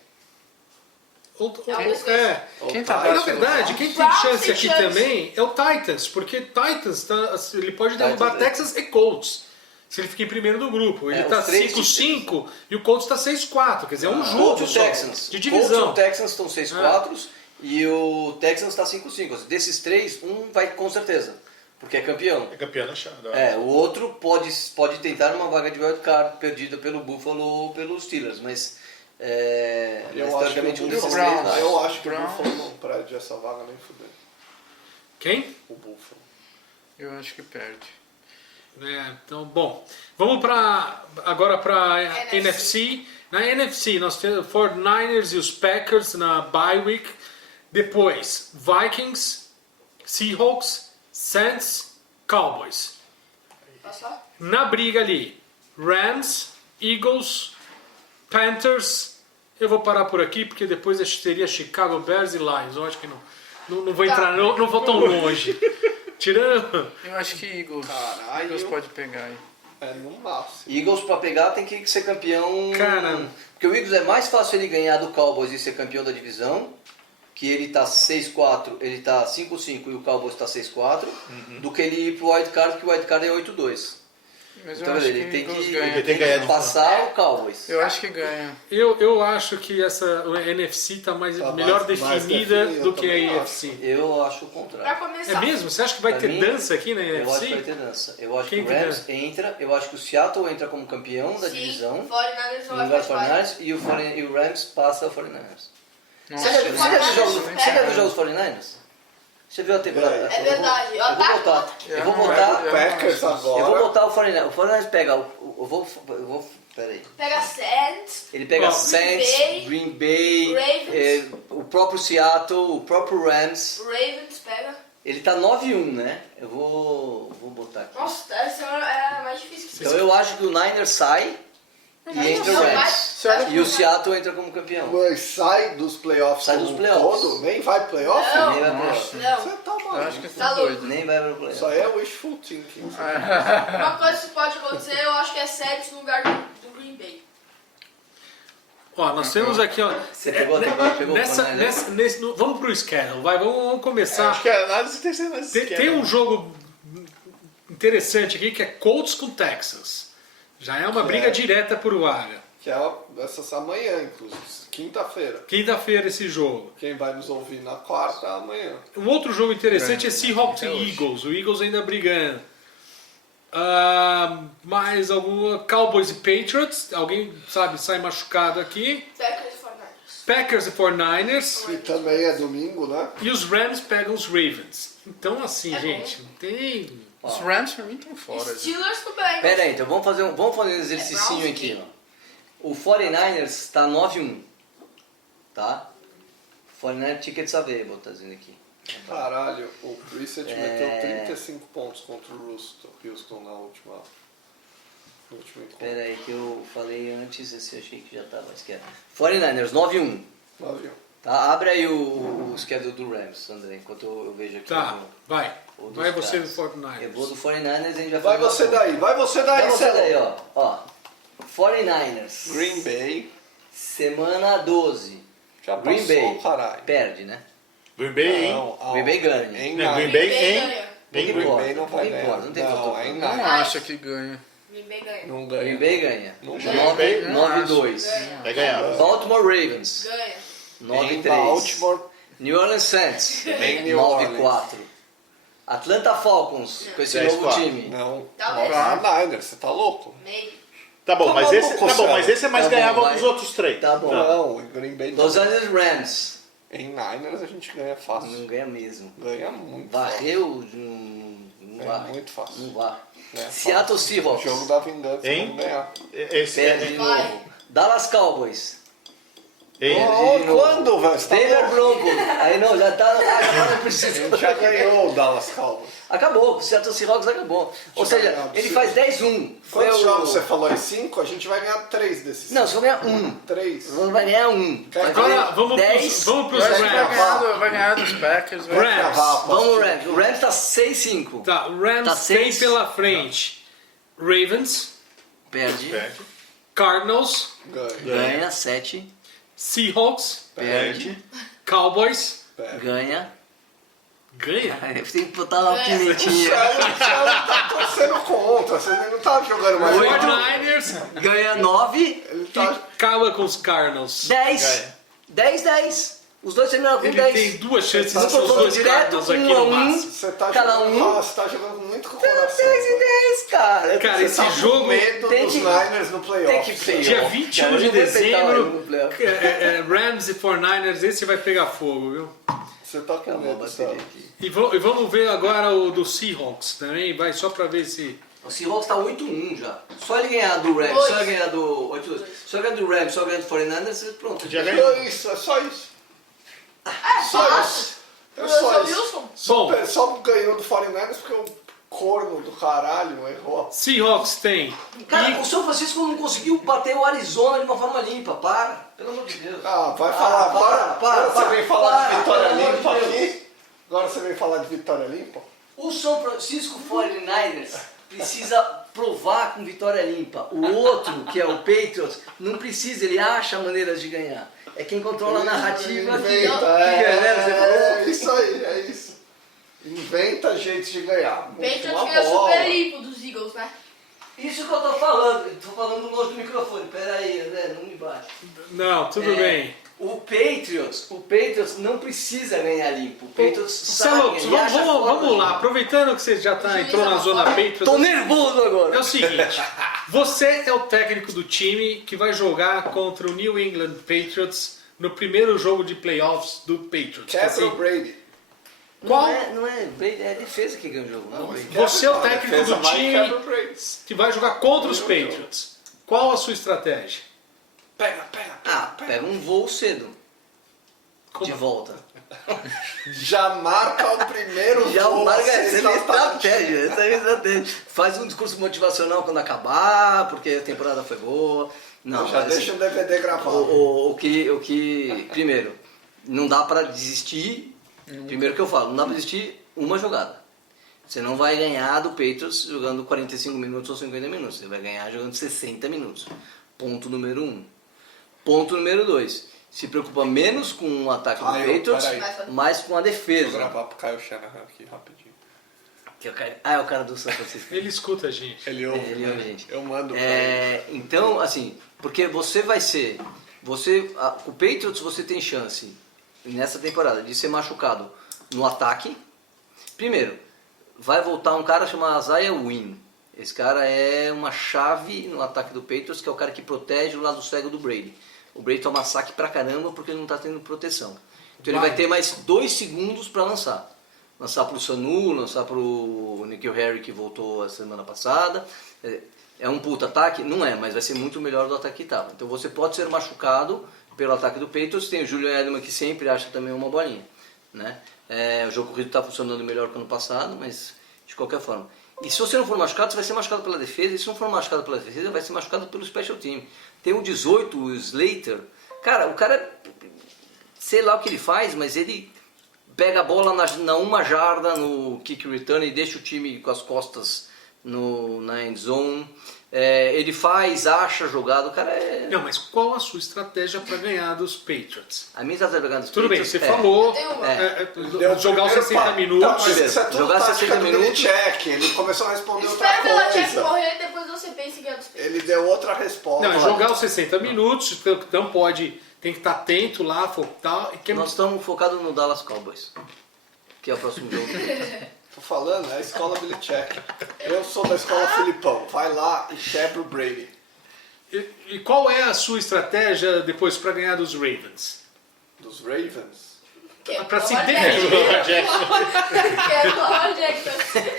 Quem tá Na abaixo? verdade, quem tem Browns chance tem aqui chance. também é o Titans, porque Titans ele pode derrubar Titans, Texas e Colts. Se ele fica em primeiro do grupo. Ele É, tá os três 5-5 e o Colts tá 6-4. Quer dizer, é um jogo Colts e só Texans. de Colts e divisão. o Texans estão 6-4 e o Texans está 5-5. Desses três, um vai com certeza, porque é campeão. É campeão da chave. É, o outro pode tentar uma vaga de wildcard perdida pelo Buffalo ou pelos Steelers, mas Eu acho que teoricamente o um desses Browns. três vai. Eu acho que o Browns. Buffalo não perde essa vaga nem fudendo. Quem? O Buffalo. Eu acho que perde. Então, bom. Vamos agora para NFC. Na NFC, nós temos 49ers e os Packers na bye week. Depois, Vikings, Seahawks, Saints, Cowboys. Passar? Na briga ali, Rams, Eagles, Panthers. Eu vou parar por aqui porque depois seria Chicago Bears e Lions. Eu acho que não vou entrar, não vou tão longe. Tirando. Eu acho que Eagles. Caralho. Eagles pode pegar aí. É, no máximo. Eagles pra pegar tem que ser campeão. Cara. Porque o Eagles é mais fácil ele ganhar do Cowboys e ser campeão da divisão, que ele tá 6-4, ele tá 5-5 e o Cowboys tá 6-4, do que ele ir pro wildcard, que o wildcard é 8-2. Mas eu Então acho ele que tem Eagles que, ganha. Ele tem que ganhar de passar o Cowboys. Eu acho que ganha. Eu acho que essa NFC tá melhor mais definida definida, do que a também AFC. Eu acho o Pra contrário. começar. É mesmo? Você acha que vai Pra ter mim, dança aqui na Eu acho que vai NFC? ter dança. Eu acho Quem que o tem Rams entra, eu acho que o Seattle entra como campeão da Sim, divisão, 49ers não no vai lugar do participar. 49ers, e o Rams passa o 49ers. Nossa, Você já viu os jogos não. 49ers? Você viu a temporada? É verdade. Eu vou botar. Eu vou botar. Packers agora. Eu vou botar o 49ers. O 49ers pega. Eu vou. Peraí. Pega Saints, Ele pega Ó, Saints, Green Bay, Ravens. o próprio Seattle, o próprio Rams. Ravens pega. Ele tá 9-1, né? Eu vou botar aqui. Nossa, essa é a mais difícil que Então eu acho que o Niners sai e entra o Não, Rams. mas- E o Seattle entra como campeão. Mas sai dos playoffs Sai dos como um playoffs. todo? Nem vai playoff? Não. Nem vai pro playoff. Não. Você tá Eu acho que maluco. Tá tá louco. doido. Nem vai pro Isso playoff. aí é wishful thinking. Uma coisa que pode acontecer, eu acho que é Saints no lugar do Green Bay. Ó, nós temos aqui, ó. Você pegou o 49ers? Vamos pro schedule, vai, vamos começar. Acho que a análise tem que ser análise Tem um jogo interessante aqui que é Colts com Texans. Já é uma briga direta por vaga. Que é essa amanhã, inclusive. Quinta-feira. Quinta-feira esse jogo. Quem vai nos ouvir na quarta, amanhã. Um outro jogo interessante é Seahawks e Até hoje. Eagles. O Eagles ainda brigando. Mais alguma Cowboys e Patriots. Alguém sabe sai machucado aqui. Packers e 49ers. Packers e 49ers. E também é domingo, né? E os Rams pegam os Ravens. Então, assim, É gente, não tem. Os Rams pra mim estão fora. já. Steelers com Bengals. Pera aí, então vamos fazer um exercício Browns aqui, ó. O 49ers tá 9-1, tá? 49ers Tickets Available, tá dizendo aqui. Caralho, o Brissett meteu 35 pontos contra o Houston no último encontro. Pera aí que eu falei antes, esse eu achei que já tava esquerdo. 49ers 9-1, 9-1. tá? Abre aí o schedule do Rams, André, enquanto eu vejo aqui. Tá, vai. o dos Vai você do caras. 49ers. Eu vou do 49ers e a gente vai Vai fazer você uma conta. daí, vai você daí, Vai você Celo. daí, ó. 49ers. Green Bay. Semana 12. Já Green passou, Bay. caralho. Perde, né? Green Bay, hein? Não, Green Bay ganha. Em Não, Green Niner. Bay, Green Bay hein? ganha. Não Green importa, Bay não vai ganhar. importa, não tem Não, é em Não Niner. acha que ganha. Green Bay ganha. Não ganha. Green Bay ganha. Não 9-2. Ganha. Vai ganhar. Baltimore Ravens. Ganha. Em 9-3. Baltimore. New Orleans Saints. Em New Orleans. 9-4. Atlanta Falcons, com esse 10-4. novo time. Não. Talvez. Niner, você tá louco? Meio. Tá bom, Tá mas esse, maluco, tá bom, mas Celo. esse é mais Tá bom, ganhável vai. que os outros três. Tá bom. Não, em Green Bay não. Los Angeles Rams. Em Niners a gente ganha fácil. Não ganha mesmo. Ganha muito Varreu, não fácil. Ganha vai. muito fácil. Não vai. Ganha Seattle fácil. Seahawks. Jogo da vingança, Hein? vamos ganhar. Esse Perde de é... Vai. novo. Dallas Cowboys. Hein? Oh, de novo. quando, velho? Você tá Denver louco? Broncos. Aí não, já tá. Agora não A precisa. gente já ganhou o Dallas Cowboys. Acabou, o Seattle Seahawks acabou. Ou Já seja, ganhou. ele faz 10-1. Foi Quantos o- jogos você falou aí? 5? A gente vai ganhar 3 desses. Não, só ganhar 1. 3. Vai ganhar 1. Agora vamos 10. pros Eu acho que Rams. vai ganhar dos Packers. Vai. Rams. Vamos, Rams. O Rams tá 6-5. Tá, o Rams Tá tem 6. pela frente Ravens, Perde. Perde. Cardinals, Ganha. Ganha 7. Seahawks, Perde. Cowboys, Ganha. ganha. Aí eu tenho que botar uma Ganha. O pimentinha. Celo tá torcendo contra. Você não tá jogando mais. 49ers Ganha 9. Ele tá... e acaba com os Cardinals. 10. 10. Os dois terminaram com Ele 10. tem duas chances Não de tô ser os falando dois direto, Cardinals aqui 1 a no 1. máximo. Você tá Cada jogando, um. Você tá jogando muito com o coração. 10 e 10, cara. Cara, Você esse tá com jogo medo tem dos que- Niners no Tem playoff. que playoff. Dia 21 Cara, eu de não vou aceitar dezembro, ele no playoff. Rams e 49ers, esse vai pegar fogo, viu? Você tá com Acabou a medo, bateria Celo. aqui. E vamos ver agora o do Seahawks também, vai só pra ver se... O Seahawks tá 8-1 já. Só ele ganhar do Rams, Dois. só ele ganhar do 8-2. Só ele ganhar do Rams, só ele ganhar do 49ers, pronto. Já ganhou. É isso, é só isso. É, Só fácil. isso. É Russell só isso. Wilson. Bom, Só ganhou do 49ers porque o corno do caralho errou. Seahawks tem... Cara, o São Francisco não conseguiu bater o Arizona de uma forma limpa. Para, pelo amor de Deus. Ah, vai falar agora? para, Agora você vem falar de vitória pelo amor de limpa Deus. aqui? Agora você vem falar de vitória limpa? O São Francisco 49ers precisa provar com vitória limpa. O outro, que é o Patriots, não precisa, ele acha maneiras de ganhar. É quem controla a narrativa que Inventa, ganha, né? Você falou? é isso aí, é isso. Inventa jeitos de ganhar. Patriots Uma ganha bola. super limpo dos Eagles, né? Isso que eu tô falando. Eu tô falando longe do microfone. Pera aí, André, não me bate. Não, tudo É, bem. O Patriots não precisa ganhar limpo. O Patriots sabe, Celux, ele acha vamos forma lá, de- aproveitando que você já entrou na zona Patriots. Tô nervoso É agora. o seguinte, você é o técnico do time que vai jogar contra o New England Patriots no primeiro jogo de playoffs do Patriots. Quebra Assim, o Brady. qual- Não é Brady, é a defesa que ganha o jogo. Não, Brady. Você é o A técnico defesa do vai e time quebra o Brady. que vai jogar contra os Patriots. Qual a sua estratégia? Pega. Pega um voo cedo. De volta. Já marca o primeiro Já voo marca, às essa é a 6 minha da tarde. estratégia, essa é a minha estratégia. Faz um discurso motivacional quando acabar, porque a temporada foi boa. Não, Já mas, deixa o DVD gravado. o que. Primeiro, não dá pra desistir. Primeiro que eu falo, não dá pra desistir uma jogada. Você não vai ganhar do Patriots jogando 45 minutos ou 50 minutos. Você vai ganhar jogando 60 minutos. Ponto número 1. Ponto número 2. Se preocupa menos com o ataque do Caio, Patriots, peraí. mais com a Vou defesa. gravar pro Caio Shanahan aqui rapidinho. Que é o cara, é o cara do São Francisco. Ele escuta a gente. Ele ouve, Ele ouve, gente. Eu mando pra ele. Então, assim, porque você vai ser. O Patriots você tem chance nessa temporada de ser machucado no ataque. Primeiro, vai voltar um cara chamado Isaiah Wynn. Esse cara é uma chave no ataque do Patriots, que é o cara que protege o lado cego do Brady. o Brady toma saque pra caramba porque ele não tá tendo proteção. Então ele vai ter mais 2 segundos para lançar. Lançar pro Sanu, lançar pro N'Keal Harry que voltou a semana passada. É um puta ataque? Não é, mas vai ser muito melhor do ataque que estava. Então você pode ser machucado pelo ataque do Patriots. Tem o Julian Edelman que sempre acha também uma bolinha, né? O jogo corrido está funcionando melhor que o ano passado, mas de qualquer forma. E se você não for machucado, você vai ser machucado pela defesa. E se não for machucado pela defesa, vai ser machucado pelo special team. Tem o 18, o Slater. Cara, o cara, sei lá o que ele faz, mas ele pega a bola na 1 jarda no kick return e deixa o time com as costas na end zone. Ele acha jogado, o cara é... Não, mas qual a sua estratégia para ganhar dos Patriots? A minha estratégia ganhar dos Tudo bem, Patriots você falou Deu jogar os 60 minutos. Então, mas isso é tudo Jogar tática 60 do minutos. Belichick. Ele começou a responder outra Espera pela Check coisa. morrer, depois você pensa em ganhar dos Patriots. Ele deu outra resposta. Não, jogar os 60 minutos, então tem que estar atento lá, focar. Nós estamos focados no Dallas Cowboys, que é o próximo jogo. Tô falando, é a escola Belichick. Eu sou da escola Filipão. Vai lá e quebra o Brady. E qual é a sua estratégia depois para ganhar dos Ravens? Dos Ravens? Pra se defender. Quero Lamar Jackson.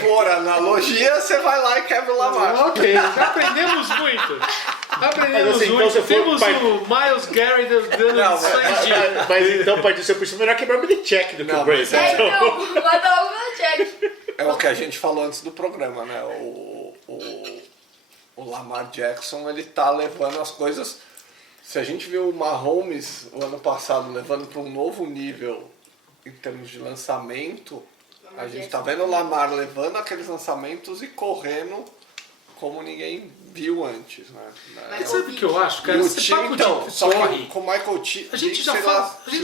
Por analogia, você vai lá e quebra o Lamar. Ok, já aprendemos muito. Aprendemos Mas assim, então, muito. se for Temos pai- o Miles Garrett dando Não, insight de... Mas então, pai do seu por melhor quebrar o Belichick do que Não, o Brady. mas Então, vai dar logo pela Check. É o que a gente falou antes do programa, né? O Lamar Jackson, ele tá levando as coisas... Se a gente viu o Mahomes o ano passado levando para um novo nível em termos de lançamento, a gente tá vendo o Lamar levando aqueles lançamentos e correndo como ninguém viu antes, né? Mas sabe o que eu acho, cara? E o Esse time, papo então, de só corre... que com o Michael A gente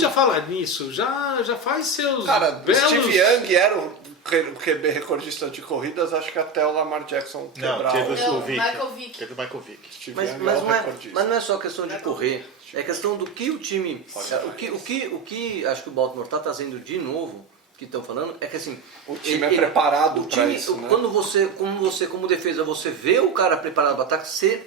já fala nisso, já faz seus Cara, o belos... Steve Young era o QB recordista de corridas, acho que até o Lamar Jackson Não, quebrava. teve Não, o Vick. Michael Vick. Teve o Michael Vick. Steve Mas, Young mas é o não é, recordista. mas não é só questão de correr, é questão do que o time... O que acho que o Baltimore está trazendo de novo, que estão falando, é que assim... O time é preparado o pra time, isso, né? Quando você, como defesa, você vê o cara preparado para ataque, você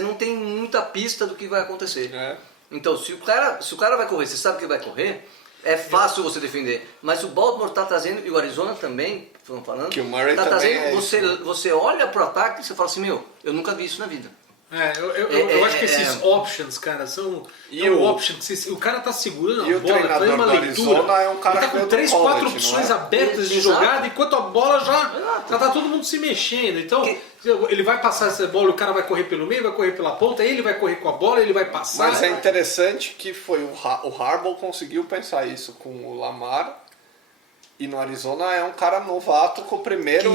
não tem muita pista do que vai acontecer. É. Então, se o cara vai correr, você sabe que vai correr, é fácil você defender. Mas o Baltimore está trazendo, e o Arizona também, estão falando, Que o Murray tá também trazendo, é você olha pro ataque e você fala assim, meu, eu nunca vi isso na vida. Eu acho que esses options, cara, são E o- options. O cara tá segurando E a o bola, treinador fazendo uma do leitura. Arizona é um cara ele tá que veio com do 3, college, 4 não opções é? abertas de Exato. jogada, enquanto a bola já tá todo mundo se mexendo. Então, ele vai passar essa bola, o cara vai correr pelo meio, vai correr pela ponta, ele vai correr com a bola, ele vai passar. Mas é interessante que foi o Harbaugh conseguiu pensar isso com o Lamar. E no Arizona é um cara novato com o primeiro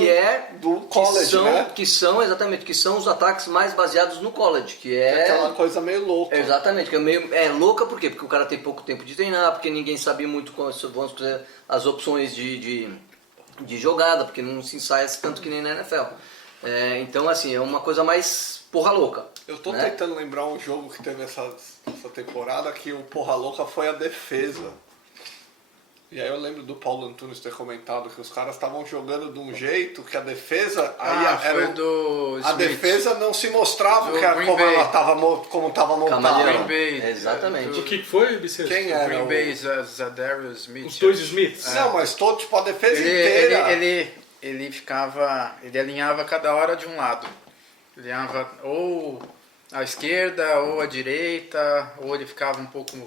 do college, né? Que são os ataques mais baseados no college, que é... Aquela coisa meio louca. Exatamente, que é louca por quê? Porque o cara tem pouco tempo de treinar, porque ninguém sabe muito quais vão ser as opções de jogada, porque não se ensaia tanto que nem na NFL. Então, assim, é uma coisa mais porra louca. Eu tô né? tentando lembrar um jogo que teve essa temporada que o porra louca foi a defesa. E aí eu lembro do Paulo Antunes ter comentado que os caras estavam jogando de um jeito que a defesa... Foi do a Smith. defesa não se mostrava Do Green como Bay. ela como estava montada. Camaleão. Green Bay. Exatamente. O que foi, Biceiro? Quem O era? Green o- Bay, Zadarius Smith. Os dois Smiths? Não, mas todo, tipo, a defesa inteira. Ele ficava. Ele alinhava cada hora de um lado. Ele alinhava ou à esquerda, ou à direita, ou ele ficava um pouco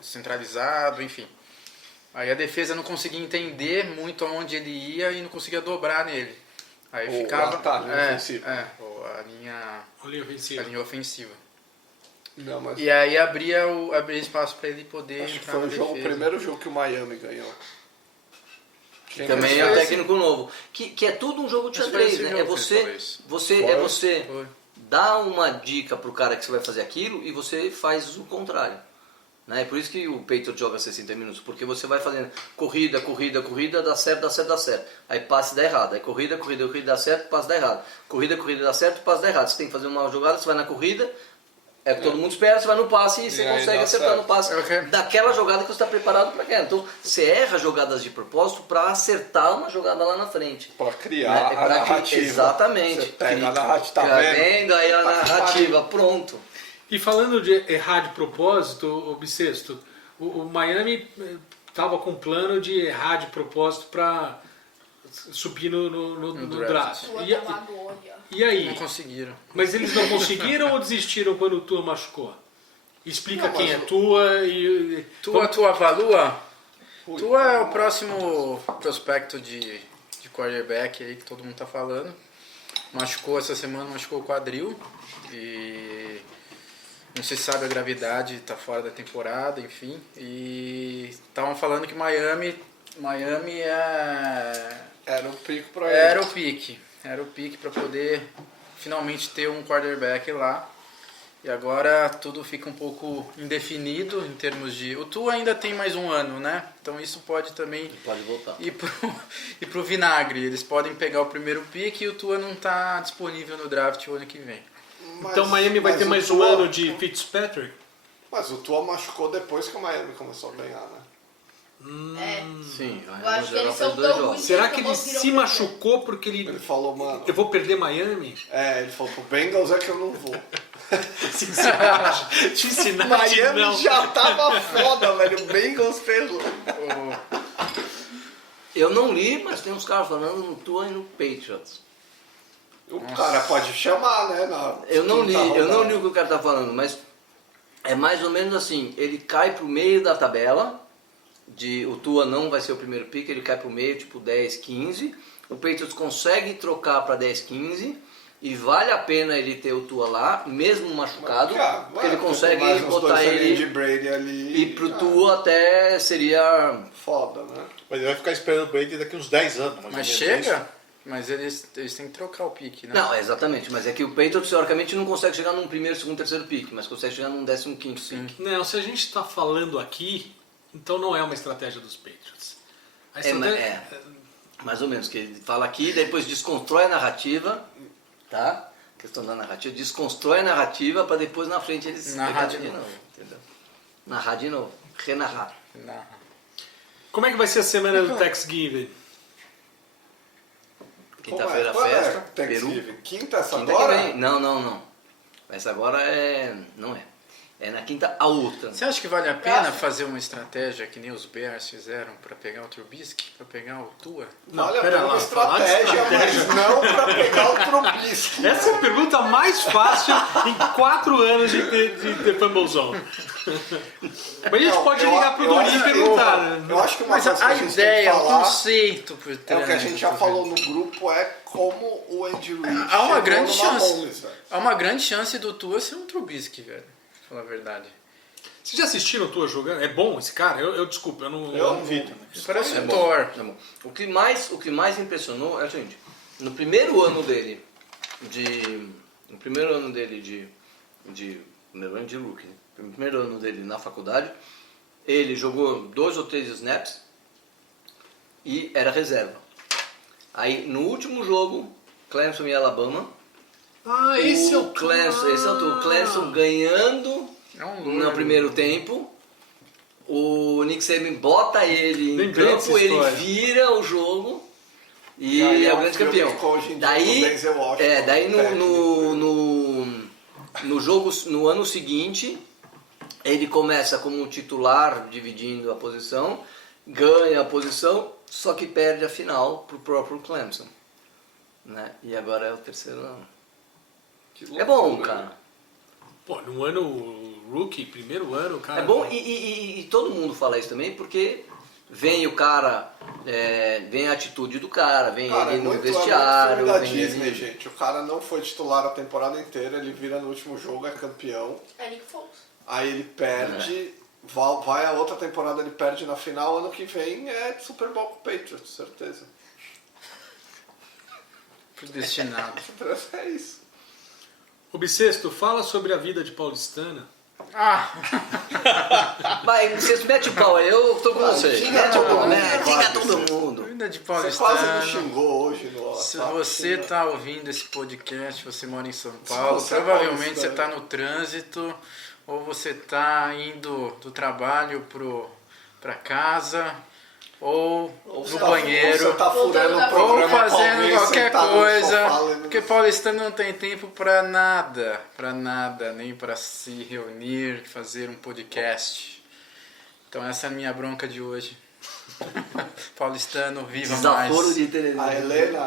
centralizado, enfim. Aí a defesa não conseguia entender muito aonde ele ia e não conseguia dobrar nele. Aí O ficava. ataque ofensivo. A Olha ofensiva. linha ofensiva. Não, mas E aí abria espaço para ele poder acho que entrar foi na o defesa. primeiro jogo que o Miami ganhou. Quem Também ganhou? é o técnico novo. Que é tudo um jogo de Mas foi xadrez, esse né? jogo É que você, ele falou isso. você Foi. dá uma dica pro cara que você vai fazer aquilo e você faz o contrário. Né? É por isso que o Patriot joga 60 minutos, porque você vai fazendo corrida, dá certo. Aí passe dá errado. Aí corrida, dá certo, passe dá errado. Corrida, dá certo, passe dá errado. Você tem que fazer uma jogada, você vai na corrida, é o que todo mundo espera, você vai no passe e você E aí consegue dá acertar certo. no passe Ok. daquela jogada que você está preparado para aquela. Então você erra jogadas de propósito para acertar uma jogada lá na frente. Pra criar Né? É a pra narrativa. Exatamente. Você pega a narrativa, tá vendo? Aí a narrativa, pronto. E falando de errar de propósito, o Bissexto, o Miami estava com plano de errar de propósito para subir no draft. Tua E, Tamagória. e aí? Não conseguiram. Mas eles não conseguiram ou desistiram quando o Tua machucou? Explica Não, quem mas é Tua e... Tua Valua? Ui, Tua é o próximo prospecto de quarterback aí que todo mundo tá falando. Machucou essa semana, machucou o quadril e não se sabe a gravidade, tá fora da temporada, enfim. E estavam falando que Miami Era um pico pra ele. era o pique para poder finalmente ter um quarterback lá. E agora tudo fica um pouco indefinido em termos de... O Tua ainda tem mais um ano, né? Então isso pode também Pode voltar. ir pro vinagre. Eles podem pegar o primeiro pique e o Tua não tá disponível no draft o ano que vem. Então Miami vai ter o mais um Tua- ano de Fitzpatrick? Mas o Tua machucou depois que o Miami começou a ganhar, né? Sim, Eu acho que eles fez são 2 tão jogos. ruins. Será Eles que não ele conseguiram se perder. machucou porque Ele ele... falou, mano... Eu vou perder Miami? Ele falou, pro Bengals é que eu não vou. Cincinnati Miami não. já tava foda, velho. O Bengals ferrou. Eu não li, mas tem uns caras falando no Tua e no Patriots. O cara pode chamar, né? Eu não li rodada. o que o cara tá falando, mas é mais ou menos assim, ele cai pro meio da tabela, o Tua não vai ser o primeiro pick, ele cai pro meio, tipo 10, 15, o Patriots consegue trocar para 10, 15, e vale a pena ele ter o Tua lá, mesmo machucado, Cara, porque ele mais consegue uns botar dois aninhos de ele, Brady ali. e pro Tua até seria... Foda, né? Mas ele vai ficar esperando o Brady daqui uns 10 anos. mais Mas ou menos, chega? Mas eles têm que trocar o pique, né? Não, exatamente, mas é que o Patriots teoricamente não consegue chegar num primeiro, segundo, terceiro pick, mas consegue chegar num 15º pick. Não, se a gente está falando aqui, então não é uma estratégia dos Patriots. A Mais ou menos, que ele fala aqui, depois desconstrói a narrativa, tá? Questão da narrativa, desconstrói a narrativa para depois na frente eles Narrar pegarem de novo. entendeu? Narrar de novo, renarrar. Como é que vai ser a semana do Thanksgiving? Quinta-feira Quando festa, é Peru. Thanksgiving? Quinta essa Quinta agora? que vem. Não. Essa agora não é. É na quinta a outra. Você acha que vale a pena fazer uma estratégia que nem os Bears fizeram para pegar o Trubisky, para pegar o Tua? Não, Olha, pera uma lá, falar de estratégia, estratégia. mas não pra pegar o Trubisky. Essa é a pergunta mais fácil em 4 anos de Fumble Zone. Mas a gente pode ligar pro Dorinho e perguntar, né? Eu acho que uma Mas coisa que a gente ideia, tem que o falar conceito por é trás. o que a gente já falou no grupo, é como o Andy Reid Há uma chegou grande no chance. Mahomes, velho. Há uma grande chance do Tua ser um Trubisky, velho. Pra falar a verdade. Vocês já assistiram o Tua jogando? É bom esse cara? Desculpa, eu não vi. Parece É um bom, Thor. é bom. O que mais impressionou é o seguinte, no primeiro ano dele de primeiro ano de rookie, né? No primeiro ano dele na faculdade, ele jogou 2 ou 3 snaps e era reserva. Aí no último jogo, Clemson e Alabama, Ah, esse é o Clemson, esse é o Clemson ganhando É um no louro. primeiro tempo. O Nick Saban bota ele em Lembrei dessa campo, ele história. vira o jogo e aí é é o um grande filme campeão. que hoje em dia Daí, o Denzel Washington daí perde. no jogo, no ano seguinte, ele começa como titular, dividindo a posição, ganha a posição, só que perde a final pro próprio Clemson, né? E agora é o terceiro ano. Que É bom, loucura, cara. Pô, no ano rookie, primeiro ano, cara. É bom e todo mundo fala isso também, porque vem o cara, vem a atitude do cara, vem Cara, ele no muito vestiário, filme da vem Disney, ele... gente. O cara não foi titular a temporada inteira, ele vira no último jogo, é campeão. É Nick Foles. Aí ele perde, vai a outra temporada, ele perde na final, ano que vem é Super Bowl com o Patriots, certeza. Predestinado. É isso. O Bissexto, fala sobre a vida de paulistana. Vai, você mete o pau aí, eu tô com você. xinga Mete o todo pau, mundo, né? Xinga claro. todo mundo. Vida de Você quase me paulistano. xingou hoje no Se WhatsApp, você xinga. tá ouvindo esse podcast, você mora em São Paulo, você é provavelmente você paulistano. tá no trânsito ou você tá indo do trabalho pra casa ou Ou no banheiro, Você tá furando o ou programa ou fazendo Palmeiras, qualquer sentado no coisa, sofá, lendo- porque paulistano não tem tempo pra nada, nem pra se reunir, fazer um podcast. Então essa é a minha bronca de hoje. Paulistano, viva mais. Desaforo de Teresina. A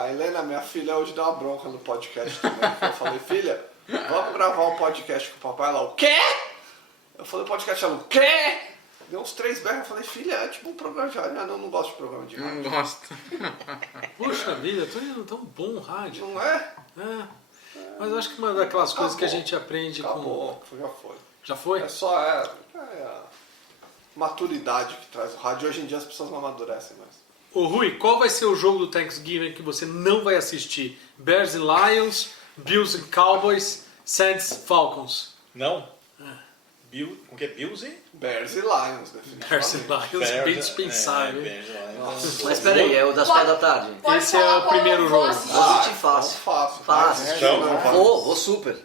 Helena, minha filha, hoje deu uma bronca no podcast também. Eu falei, filha, vamos gravar um podcast com o papai. Ela, o quê? Eu falei, podcast, ela, o quê? Deu uns 3 berros, eu falei, filha, é tipo um programa de rádio. Não gosto de programa de rádio. Não gosto. Puxa vida, tô indo tão bom o rádio. Não é? É. Mas eu acho que uma daquelas coisas que a Acabou. gente aprende Acabou, já foi. Já foi? É só a maturidade que traz o rádio. Hoje em dia as pessoas não amadurecem mais. Ô Rui, qual vai ser o jogo do Thanksgiving que você não vai assistir? Bears e Lions, Bills e Cowboys, Saints Falcons. Não? Bill, o que é Bills e? Bears e Lions, Bears e definitivamente. Lions, bem dispensável. Bears, Nossa. Mas peraí, é o das 4 da tarde. Pode Esse é falar o qual primeiro eu vou jogo. assistir. Vou assistir fácil. Fácil. Fácil. Então, Não, vai. Vou super.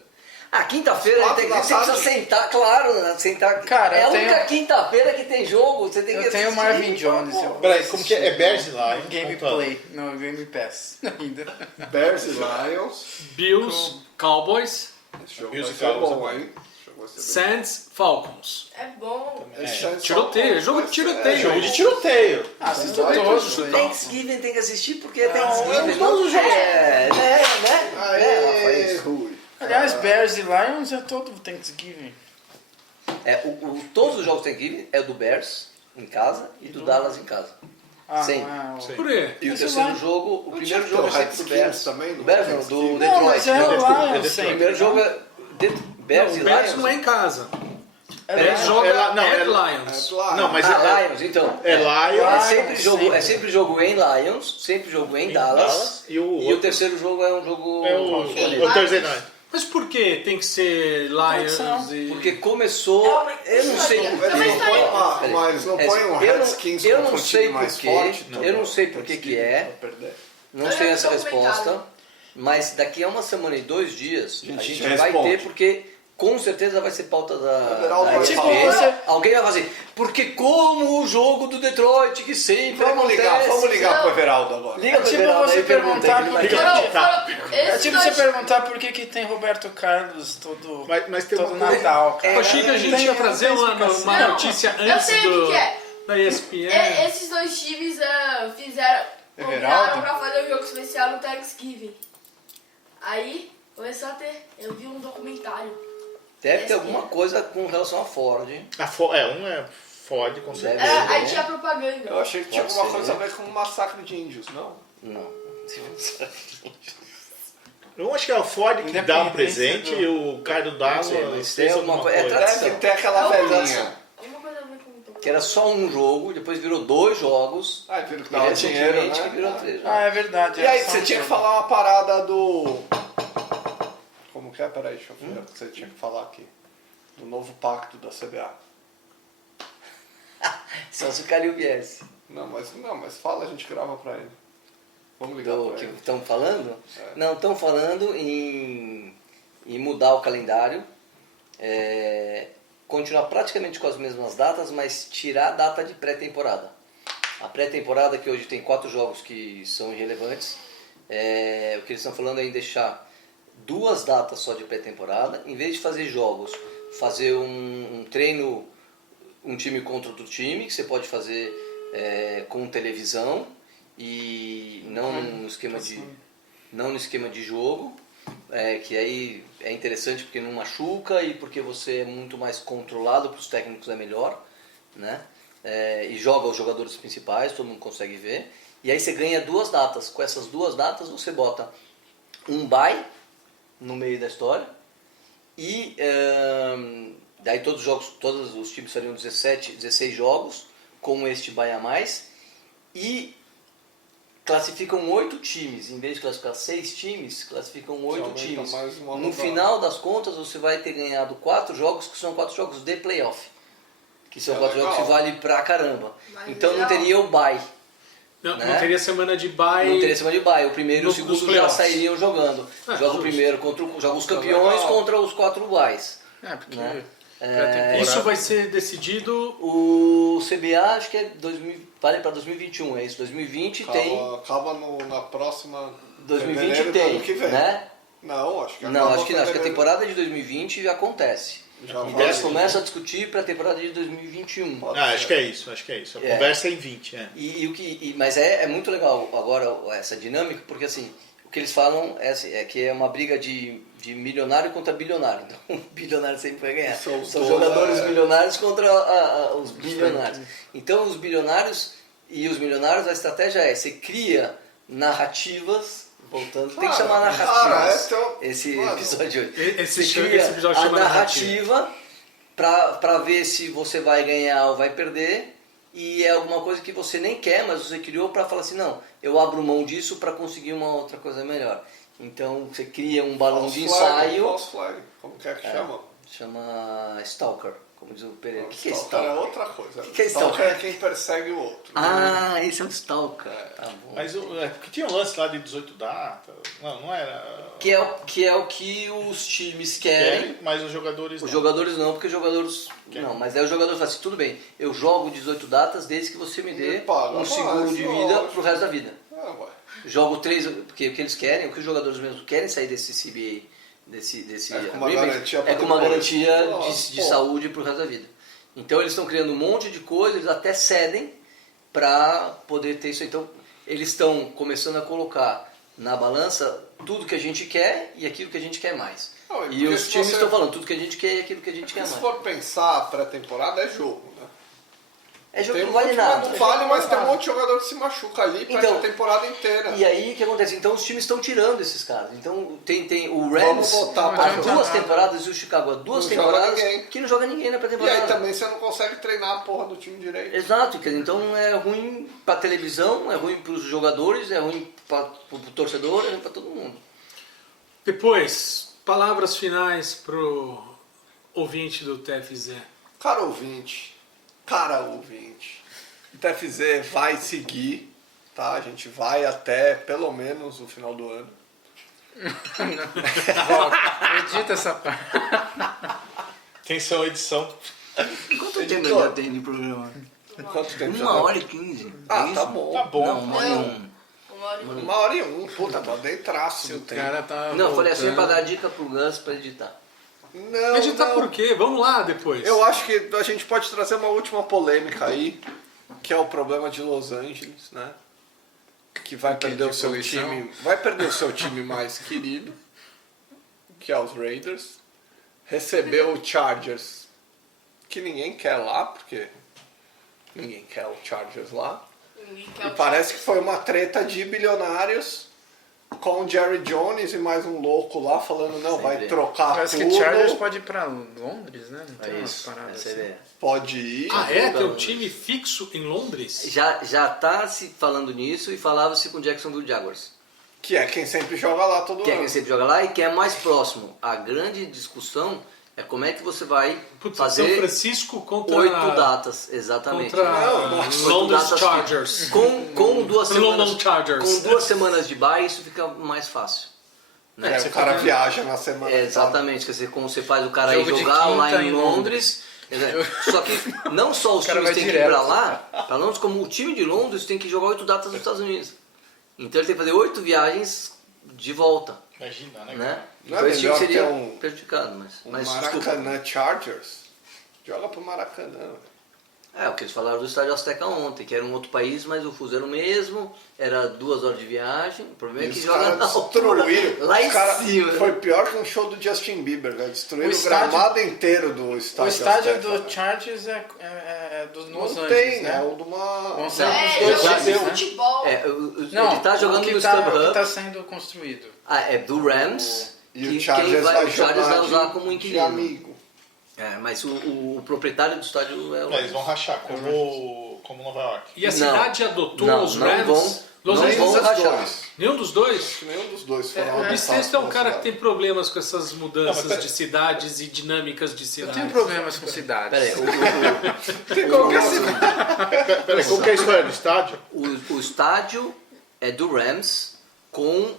Ah, quinta-feira Quatro tem que, da você precisa tarde? sentar, claro, né? Sentar. Cara, é a eu única tenho- quinta-feira que tem jogo, você tem que Eu tenho assistir. Marvin Jones. Eu vou Peraí, como que é? É Bears e Lions? no Gameplay, no Game Pass ainda. Bears e Lions. Bills, Cowboys, Esse jogo Bills vai e ser Cowboys bom, é bom. hein? Esse jogo vai ser bem Saints Falcons. É bom. bom. Esse chance Tiroteio, só- jogo de tiroteio. Jogo de tiroteio. Assisto Vai, todos. vai, Thanksgiving tem que assistir porque é Thanksgiving. todos os jogos. né? Aê, Rafael? Rui. Aliás, Bears e Lions é todo Thanksgiving. Todos os jogos Thanksgiving é do Bears em casa e do Dallas em casa. Sim. Por quê? E o Mas terceiro lá- jogo, o Não primeiro tinha jogo é que ter o sempre do Redskins Bears. também, Do no Bears não, do Thanksgiving? Não, Detroit. mas é o Lions O sempre. primeiro jogo é Bears Não, e o Bears Lions. não é em casa. É Bears Lions. joga não, at é- Lions. Não, mas Lions, então. é Lions É sempre jogo em Lions, sempre jogo em Dallas. e o E o terceiro jogo é um jogo é o Thursday Night. Mas por que tem que ser Lions e... porque começou, eu não sei por Eles não põem uma- Peraí. mas não põem um Eu não- Redskins eu contra não um sei time mais por quê, forte? eu não sei por que é. Pra perder. Não É sei essa documentário. resposta, mas daqui a uma semana e 2 dias a gente vai responde. ter, porque com certeza vai ser pauta da Everaldo vai ESPN. falar. Alguém vai fazer, porque como o jogo do Detroit, que sempre Vamos acontece. ligar pro Everaldo agora. Liga pro tipo Everaldo você aí e pergunta, perguntar ele vai por que- ter. Foram, É esses tipo você dois- perguntar por que tem Roberto Carlos todo, Mas tem todo uma coisa- Natal, cara. Achei que a gente ia trazer uma Não, notícia eu antes sei o que é. da ESPN. Esses dois times fizeram. Everaldo? Combinaram pra fazer um jogo especial no Thanksgiving. Aí começou a ter. Eu vi um documentário. Deve ter alguma coisa com relação a Ford. Um é Ford, com certeza. Deve Aí ser, tinha propaganda. Eu achei que tinha Pode alguma ser, coisa a né? ver com um massacre de índios, não? Não. Eu acho que é o Ford que dá um presente e o cara do Dallas Não sei, mas fez tem alguma alguma coisa- coisa. é tradição. Deve ter aquela velhinha. Alguma coisa a ver com Que era só um jogo, depois virou 2 jogos. Ah, viram que E dava dinheiro, recentemente né? que virou 3 jogos. Ah, é verdade. E aí, é só você um tinha que jogo. falar uma parada do... Como que é? Peraí, deixa eu ver o que você tinha que falar aqui. Do novo pacto da CBA. Só se o Calil viesse. Não, mas fala, a gente grava pra ele. Vamos ligar Do pra que ele. estão falando? É. Não, estão falando em mudar o calendário, continuar praticamente com as mesmas datas, mas tirar a data de pré-temporada. A pré-temporada, que hoje tem 4 jogos que são irrelevantes, o que eles estão falando é em deixar 2 datas só de pré-temporada, em vez de fazer jogos, fazer um treino, um time contra outro time, que você pode fazer com televisão e não no esquema de jogo, que aí é interessante porque não machuca e porque você é muito mais controlado, para os técnicos é melhor, né? E joga os jogadores principais, todo mundo consegue ver, e aí você ganha 2 datas. Com essas 2 datas você bota um bye no meio da história e daí todos os times seriam 16 jogos com este bye a mais e classificam 8 times, em vez de classificar 6 times, classificam 8 aumenta times. mais uma No rodada. final das contas você vai ter ganhado 4 jogos, que são 4 jogos de playoff, que são 4 legal. jogos que valem pra caramba. Mas Então não legal. teria o bye. Não, né? não teria semana de bye. Não teria semana de bye. O primeiro e o Dos segundo já playoffs. sairiam jogando. Ah, Joga o justo. primeiro joga os campeões legal. contra os 4 byes. É, porque Né? Pré-temporada. Isso vai ser decidido. O CBA acho que vale para 2021, é isso. 2020 tem. Acaba na próxima. 2020 fevereiro do tem, ano que vem. né? Não, acho que Não, acaba acho que não. Acho que a fevereiro. temporada de 2020 acontece. Já Então vai. eles começam a discutir para a temporada de 2021. Pode Ah, ser. acho que é isso. A É. conversa é em 20, é. Mas é muito legal agora essa dinâmica, porque assim, o que eles falam é que é uma briga de milionário contra bilionário. Então o bilionário sempre vai ganhar. São os São donos, jogadores é. milionários contra os bilionários. Então os bilionários e os milionários, a estratégia é, você cria narrativas, voltando, tem que chamar narrativas esse mano, episódio de hoje. Esse Você cria episódio a chama narrativa para ver se você vai ganhar ou vai perder, e é alguma coisa que você nem quer, mas você criou para falar assim, não, eu abro mão disso para conseguir uma outra coisa melhor. Então você cria um balão de ensaio, False flag, como que é que chama? chama Stalker, como diz o Pereira. O que é Stalker é Stalker? outra coisa. que é Stalker? É quem persegue o outro. Ah, esse é um Stalker. Tá bom. Mas porque tinha um lance lá de 18 datas. Não era. Que é o que os times querem. Mas os jogadores. Os não. jogadores não, porque os jogadores... Não, mas aí os jogadores falam assim, tudo bem, eu jogo 18 datas desde que você me dê Me paga um seguro mais, de vida lógico. pro resto da vida. Ué. Jogo 3, porque o que eles querem, o que os jogadores mesmo querem sair desse CBA, desse É com uma agreement, garantia é pra com uma depois. garantia Nossa, de pô. saúde pro resto da vida. Então eles estão criando um monte de coisas, eles até cedem para poder ter isso. Então eles estão começando a colocar na balança tudo que a gente quer e aquilo que a gente quer mais. Não, E porque os se times você- estão falando tudo que a gente quer e aquilo que a gente quer Se mais. for pensar, a pré-temporada é jogo, né? É jogo Tem que um não vale monte, nada. não vale, mas tem um monte de jogador que se machuca ali pra Então, a temporada inteira. E aí o que acontece? Então os times estão tirando esses caras. Então tem o Vamos Rams voltar há pra não duas jogar. temporadas e o Chicago há duas Não joga temporadas ninguém. que não joga ninguém na E pré-temporada. aí também você não consegue treinar a porra do time direito. Exato, quer dizer, então é ruim pra televisão, é ruim pros jogadores, é ruim pro torcedor, é ruim pra todo mundo. Depois, palavras finais pro ouvinte do TFZ. Cara ouvinte, o TFZ vai seguir, tá? A gente vai até pelo menos o final do ano. Edita essa parte. Atenção, edição. Quanto Editor. tempo já tem de programa? Quanto tempo já 1h15. Ah, é tá isso? bom. Tá bom. Não, 1h01. 1h01. 1h01, puta, tá dentro Se o do tempo. cara tá. Não, eu falei assim voltando. pra dar dica pro Gus pra editar. Não, Editar não. por quê? Vamos lá depois. Eu acho que a gente pode trazer uma última polêmica aí, que é o problema de Los Angeles, né? Que vai perder o seu poluição? time, vai perder o seu time mais querido, que é os Raiders. Recebeu o Chargers, que ninguém quer lá, porque ninguém quer o Chargers lá. Ninguém E quer o parece que foi uma treta de bilionários com o Jerry Jones e mais um louco lá falando, não, vai Sempre. trocar Parece tudo, que Chargers pode ir pra Londres, né? Não tem É umas isso, paradas essa é a assim. ideia. pode ir. Ah, é? Tem um time fixo em Londres? Já tá se falando nisso e falava-se com o Jacksonville Jaguars. Que é quem sempre joga lá todo Que é ano. quem sempre joga lá e que é mais próximo. A grande discussão é como é que você vai Putz, São fazer Francisco contra 8 datas, exatamente. contra Não, Oito Londres datas Chargers. Com duas London semanas, Chargers. com 2 semanas de bye, isso fica mais fácil. Né? O cara viaja na semana. Exatamente, quer dizer, como você faz o cara ir Jogo de jogar lá quinta em em Londres. Só que não só os O cara times vai têm que ir direto. pra lá, pra Londres, como o time de Londres tem que jogar 8 datas nos Estados Unidos. Então ele tem que fazer 8 viagens de volta. Imagina, né? Né? Não é Então esse time melhor seria ter um- prejudicado, O mas Maracanã Chargers joga pro Maracanã. velho. É, o que eles falaram do Estádio Azteca ontem, que era um outro país, mas o fuso era o mesmo, era 2 horas de viagem, o problema é E que os joga caras na altura, destruíram. lá Os em cara- cima. Foi pior que um show do Justin Bieber, velho. Destruíram o, O estádio- gramado inteiro do O estádio. estádio Azteca, do velho. Chargers é dos Não Los tem, Angeles, né? é o de uma. Vão ser os É, dois jogo lados, de né? futebol. Não, ele tá jogando o que no tá, StubHub. o que tá sendo construído. Ah, é do Rams, E que o Chargers vai o Chargers vai usar como de inquilino. amigo. É, mas o proprietário do estádio é o Não, eles vão rachar, como Nova York. E a Não. cidade adotou Não, os não Rams? vão- Los não Angeles vão adotou. rachar. Dois. Nenhum dos dois? Acho que nenhum dos dois foram O adotados Bissexto é um pela cara que cidade. tem problemas com essas mudanças Não, mas de cidades e dinâmicas de Eu cidades. tenho problemas com cidades. Pera aí, Tem qualquer cidade. Peraí, como que é a história do estádio? o estádio é do Rams com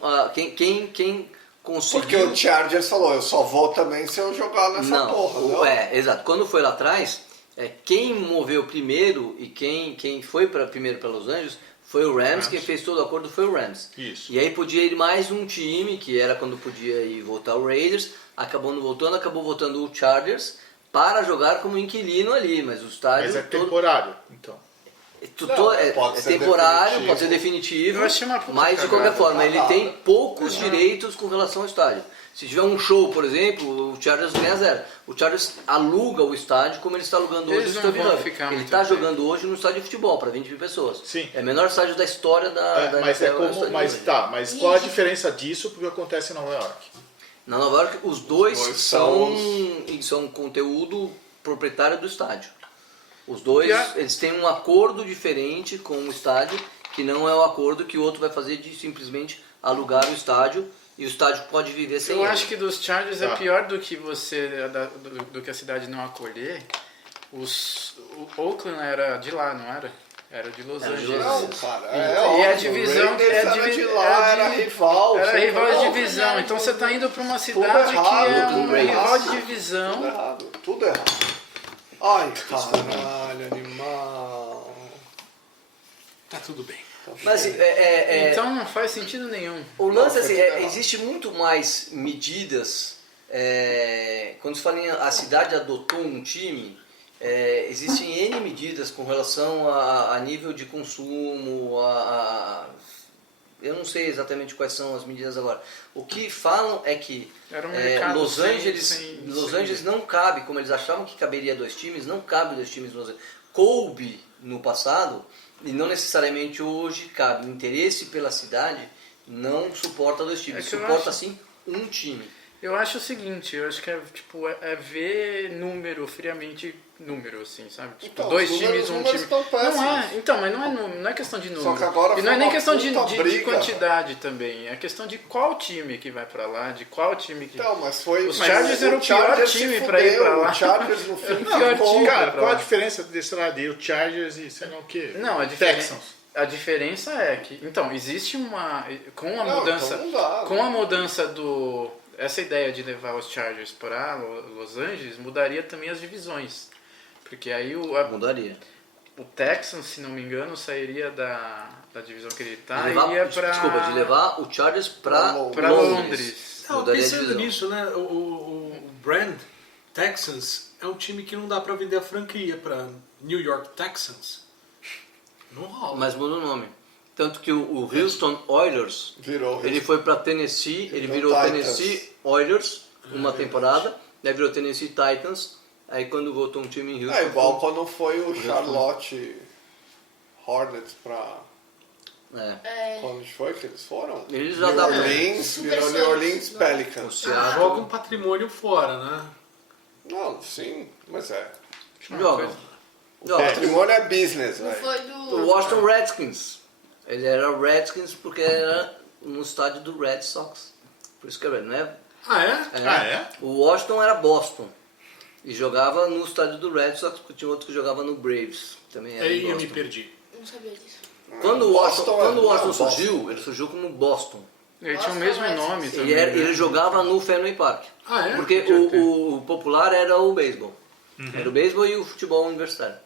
conseguiu... Porque o Chargers falou, eu só vou também se eu jogar nessa porra, não? Exato. Quando foi lá atrás, quem moveu primeiro e quem foi primeiro para Los Angeles foi o Rams, quem fez todo o acordo foi o Rams. Isso. E aí podia ir mais um time, que era quando podia ir voltar o Raiders, acabou não voltando, acabou voltando o Chargers para jogar como inquilino ali, mas o estádio... Mas é temporário, então. Pode É ser temporário, definitivo. pode ser definitivo, Eu achei uma puta mas de cagada. qualquer forma ele Cagada. tem poucos direitos com relação ao estádio. Se tiver um show, por exemplo, o Chargers ganha 0. O Chargers aluga o estádio como ele está alugando hoje Eles o não Steve vão Young. ficar Ele muito está tempo. jogando hoje no estádio de futebol para 20 mil pessoas. Sim. É o menor estádio da história da Mas NFL, é o como. estádio Mas hoje. tá, mas qual a diferença disso pro que acontece em Nova York? Na Nova York, os dois Os dois são conteúdo proprietário do estádio. Os dois, Pior- eles têm um acordo diferente com o estádio, que não é o acordo que o outro vai fazer de simplesmente alugar o estádio, e o estádio pode viver sem Eu ele. acho que dos Chargers Tá. é pior do que do que a cidade não acolher. O Oakland era de lá, não era? Era de Los Era de Angeles. Los Não, cara, E é a óbvio, divisão o Raiders é era divi- de lá, era era de- rival. Era sempre rival de não, divisão, então você tá indo pra uma cidade que errado, é tudo um errado. rival de Tudo divisão. errado, tudo errado. Ai, caralho, animal. Tá tudo bem. Mas assim, Então não faz sentido nenhum. o lance assim, foi tudo errado. existe muito mais medidas. Quando se fala em a cidade adotou um time, existem N medidas com relação a nível de consumo, eu não sei exatamente quais são as medidas agora. O que falam é que Era um mercado Los sem- Angeles, sem- Los sem- Angeles não cabe, como eles achavam que caberia 2 times, não cabe 2 times em Los Angeles. Coube no passado, e não necessariamente hoje cabe. O interesse pela cidade não suporta 2 times, É que eu suporta acho- sim um time. Eu acho o seguinte, eu acho que é ver número, friamente número, assim, sabe? Tipo, Então, 2 os times, um números time. estão péssimos. Não é, então, mas não é questão de número. Só que agora e não é foi nem uma questão de puta briga. quantidade também. É questão de qual time que vai pra lá, de qual time que. Então, mas foi... Os Chargers eram o pior Chargers se time pra ir fudeu, pra lá. O Chargers no fim Era o pior ficou- time. Cara, pra qual a lá. diferença desse lado aí? O Chargers e sei lá o quê? Não, a diferença é que. Então, existe uma. Com a Não, mudança. então não dá, com né? a mudança do. Essa ideia de levar os Chargers para Los Angeles mudaria também as divisões. Porque aí Mudaria. o Texans, se não me engano, sairia da divisão que ele tá De e levar, ia pra. Desculpa, de levar o Chargers para Pra Londres. Não, Mudaria a pensando divisão. nisso, né? O brand Texans é um time que não dá pra vender a franquia pra New York Texans. Não rola. Mas muda o nome. Tanto que o Houston Oilers, Virou. ele foi para Tennessee, ele virou Titans. Tennessee Oilers uma temporada, daí virou Tennessee Titans, aí quando voltou um time em Houston... É igual quando foi o Charlotte Hornets pra... É. Quando foi que eles foram? Eles já New davam- Orleans, Super virou New Sonics, Orleans não. Pelicans. Seattle. Joga um patrimônio fora, né? Não, sim, mas é. Jogam. O Jogam. patrimônio é business, Não velho. foi O do... Washington Redskins, ele era Redskins porque era no estádio do Red Sox, por isso que é Red, não é? Ah, é? Ah, é? O Washington era Boston e jogava no estádio do Red Sox porque tinha outro que jogava no Braves, também era em Aí eu me Boston. perdi. Não sabia disso. Quando o Washington, Boston é Boston. surgiu, ele surgiu como Boston. Ele tinha o Nossa, mesmo mas- nome também. Ele jogava no Fenway Park. Ah, é? Porque Podia ter. o popular era o beisebol. Era o beisebol e o futebol universitário.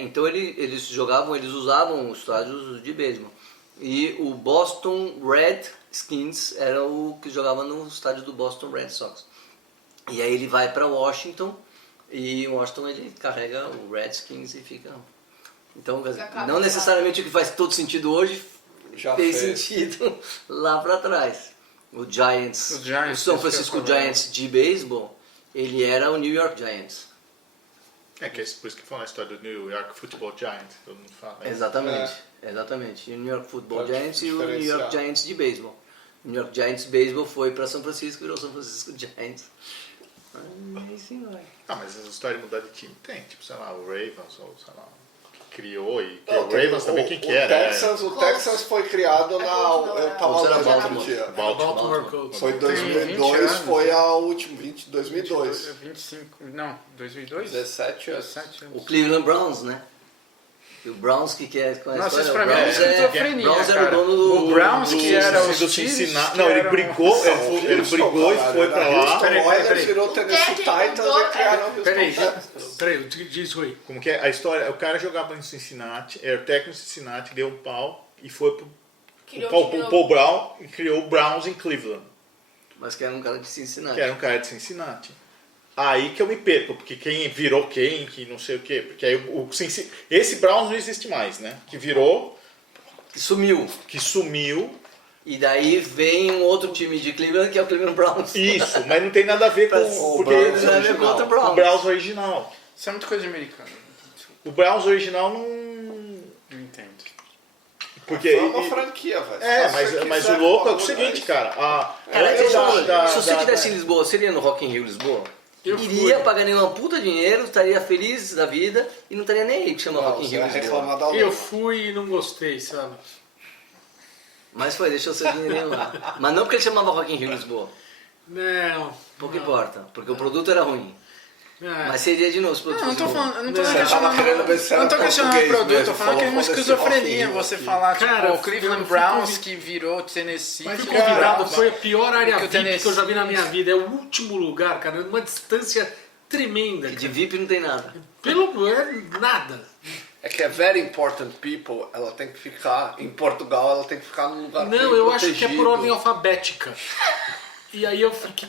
Então eles usavam os estádios de beisebol. E o Boston Redskins era o que jogava no estádio do Boston Red Sox. E aí ele vai para Washington e em Washington ele carrega o Redskins e fica... Então, quer dizer, Acaba não lá. necessariamente o que faz todo sentido hoje Já fez fez. sentido lá para trás. O Giants, O Giants, o São isso que eu Francisco ia falar. Giants de beisebol, ele era o New York Giants. É que é por isso que fala a história do New York Football Giant, todo mundo fala. Exatamente. E o New York Football Pode Giants e o New York diferenciar. Giants de beisebol. O New York Giants beisebol foi para São Francisco e virou São Francisco Giants. Aí sim, vai. Ah, mas essa história de mudar de time tem, tipo, sei lá, o Ravens, ou sei lá, que criou e Não, o Ravens também quem que era? O Texans foi criado na... Eu tava Colts era lendo outro Baltimore. dia. Baltimore Colts. Foi em Tem 2002, 20 foi anos, a última, 2022. 25, não, 2002? 17 anos. 17 anos. O Cleveland Browns, né? E o Browns, que é com a Nossa, isso história? pra O mim é Browns esquizofrenia, Browns era o cara. dono do... O Browns, que era do os Chiefs, Cincinnati. que Não, ele eram- brigou, ele brigou e foi pra lá. Peraí, Oilers peraí. virou Tennessee O técnico Titans do- e criaram o Peraí, Houston Texans. peraí, diz Rui. Como que é a história? O cara jogava em Cincinnati, era o técnico de Cincinnati, deu um pau e foi pro Criou Paul, um time pro Paul Brown e criou o Browns em Cleveland, Mas que era um cara de Cincinnati. que era um cara de Cincinnati. Aí que eu me perco, porque quem virou quem, que não sei o quê. Porque aí esse Browns não existe mais, né? Que virou, Que sumiu. que sumiu. E daí vem um outro time de Cleveland, que é o Cleveland Browns. Isso, mas não tem nada a ver com O porque Browns não é contra o Browns. o Browns original. Isso é muito coisa de americano. O Browns original não. Não entendo. Porque. É uma franquia, velho. É, Se você mas quiser o louco é o bagulho, seguinte, isso. cara. Cara, antes se você tivesse em Lisboa, seria no Rock in Rio Lisboa? Eu Iria, fui. pagaria um puta dinheiro, estaria feliz da vida e não estaria nem aí que chama Não, Rock in você Rio vai Lisboa. reclamar da Eu lua. fui e não gostei, sabe? Mas foi, deixou seu dinheirinho lá. Mas não porque ele chamava Rock in Rio Lisboa. Não. Pouco importa, porque o produto era ruim. É. Mas seria de novo esse produto. Não, não tô Lisboa. falando, eu não tô Não, você tava querendo ver se eu não era tô questionando o português produto, mesmo, tô falando que é uma falou, foda-se, esquizofrenia Rock in você Rio. falar, tipo, Cara, o Cleveland eu fui Browns convid- que virou Tennessee. Fui que convidado, virou- foi a pior área Porque o VIP que eu já vi na Tennessee- minha vida. É o último lugar, cara, numa distância tremenda. E de cara. VIP não tem nada. Pelo nada. É que é very important people, ela tem que ficar, em Portugal, ela tem que ficar num lugar Não, bem eu acho que é por protegido. ordem alfabética. E aí eu fiquei.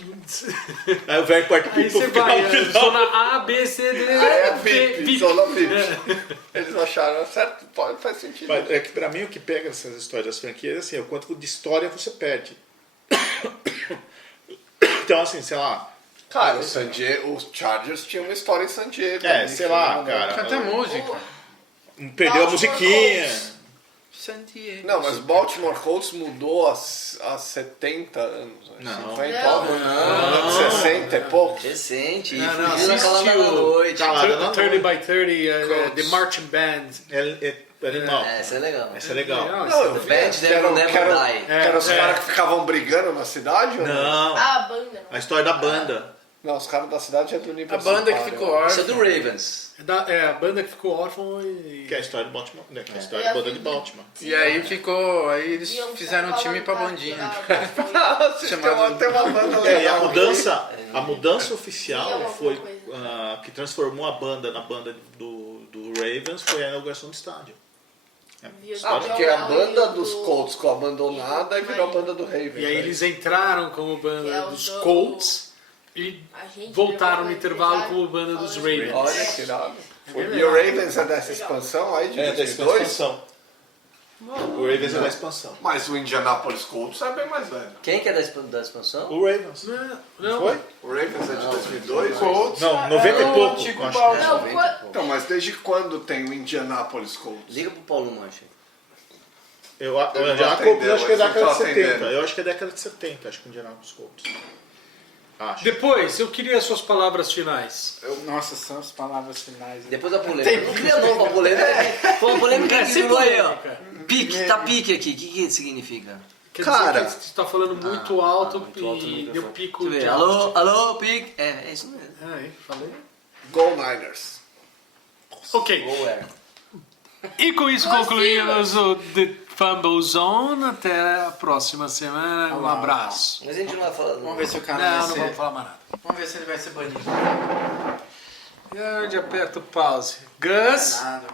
Aí o velho quarto Aí people você fica vai, no é, final. zona A, B, C, D, Ah, é B, VIP, zona VIP. Eles acharam certo, pode, faz sentido. Mas é que pra mim o que pega nessas histórias das franquias assim, é o quanto de história você perde. Então assim, sei lá. Cara, os Chargers tinham uma história em San Diego. É, né? sei lá, Enfim, cara. Canta música. Perdeu a Baltimore musiquinha. Colts. San Diego. Não, mas Baltimore Colts mudou há 70 anos. né? Não. 50 Não. anos. 60 e pouco. Recente, e Não, não, fugiu na calada assistiu. da noite. Calada da 30 by 30, Colts. The Marching Band. É animal. Essa é legal. Essa é legal. Não, eu vi. Bad Que Devil eram, Never que eram, Die. que eram os É. caras que ficavam brigando na cidade? ou Não. Ah, a banda. Não. A história da banda. Não, os caras da cidade é do nível A banda que ficou Isso é órfã. do Ravens. É a banda que ficou órfã e. Que é a história de Baltimore. Né? Que é a história da banda de Baltimore. E aí ficou. Aí eles E eu fizeram um time pra falava, bandinha. tá, Chamado- Tem uma banda É, e a legal. mudança Sim, oficial alguma foi coisa. que transformou a banda na banda do Ravens foi a inauguração do estádio. Ah, porque a banda dos Colts ficou abandonada e virou a banda do Ravens. E aí né? eles entraram como Que é banda o dos do- Colts e A gente voltaram no jogava intervalo empresário, como banda dos falando Ravens. Olha que irado. É E o Ravens é dessa expansão aí de 2002? O Ravens é da expansão. Mas o Indianapolis Colts é bem mais velho. Quem que é da expansão? O Ravens. Não, não. Foi? O Ravens é de 2002? Colts Não, 90 e é o pouco, antigo eu acho. Baltimore. Não, quando- Então, mas desde quando tem o Indianapolis Colts? Liga pro Paulo Mancha. Eu não acho que é atendeu, década de mas não tô 70. atendendo. Eu acho que é década de 70, acho que o Indianapolis Colts. Acho. Depois, eu queria suas palavras finais. Nossa, são as palavras finais. Depois da polêmica. Não cria nova polêmica. Foi uma polêmica que Sem durou aí, ó. polêmica. Pique, tá pique aqui. O que significa? Quer Cara. dizer que você está falando muito alto muito alto no e microfone. deu pico Deixa eu de ver. alto. Alô, pique. É isso mesmo. Aí, falei. Go Niners. Ok. Ou é. E com isso concluímos o The Fumble Zone. Até a próxima semana. Um abraço. Mas a gente não vai falar. Vamos ver se o cara Não, vai não ser. vamos falar mais nada. Vamos ver se ele vai ser banido. E onde aperta o pause? Gus. Nada.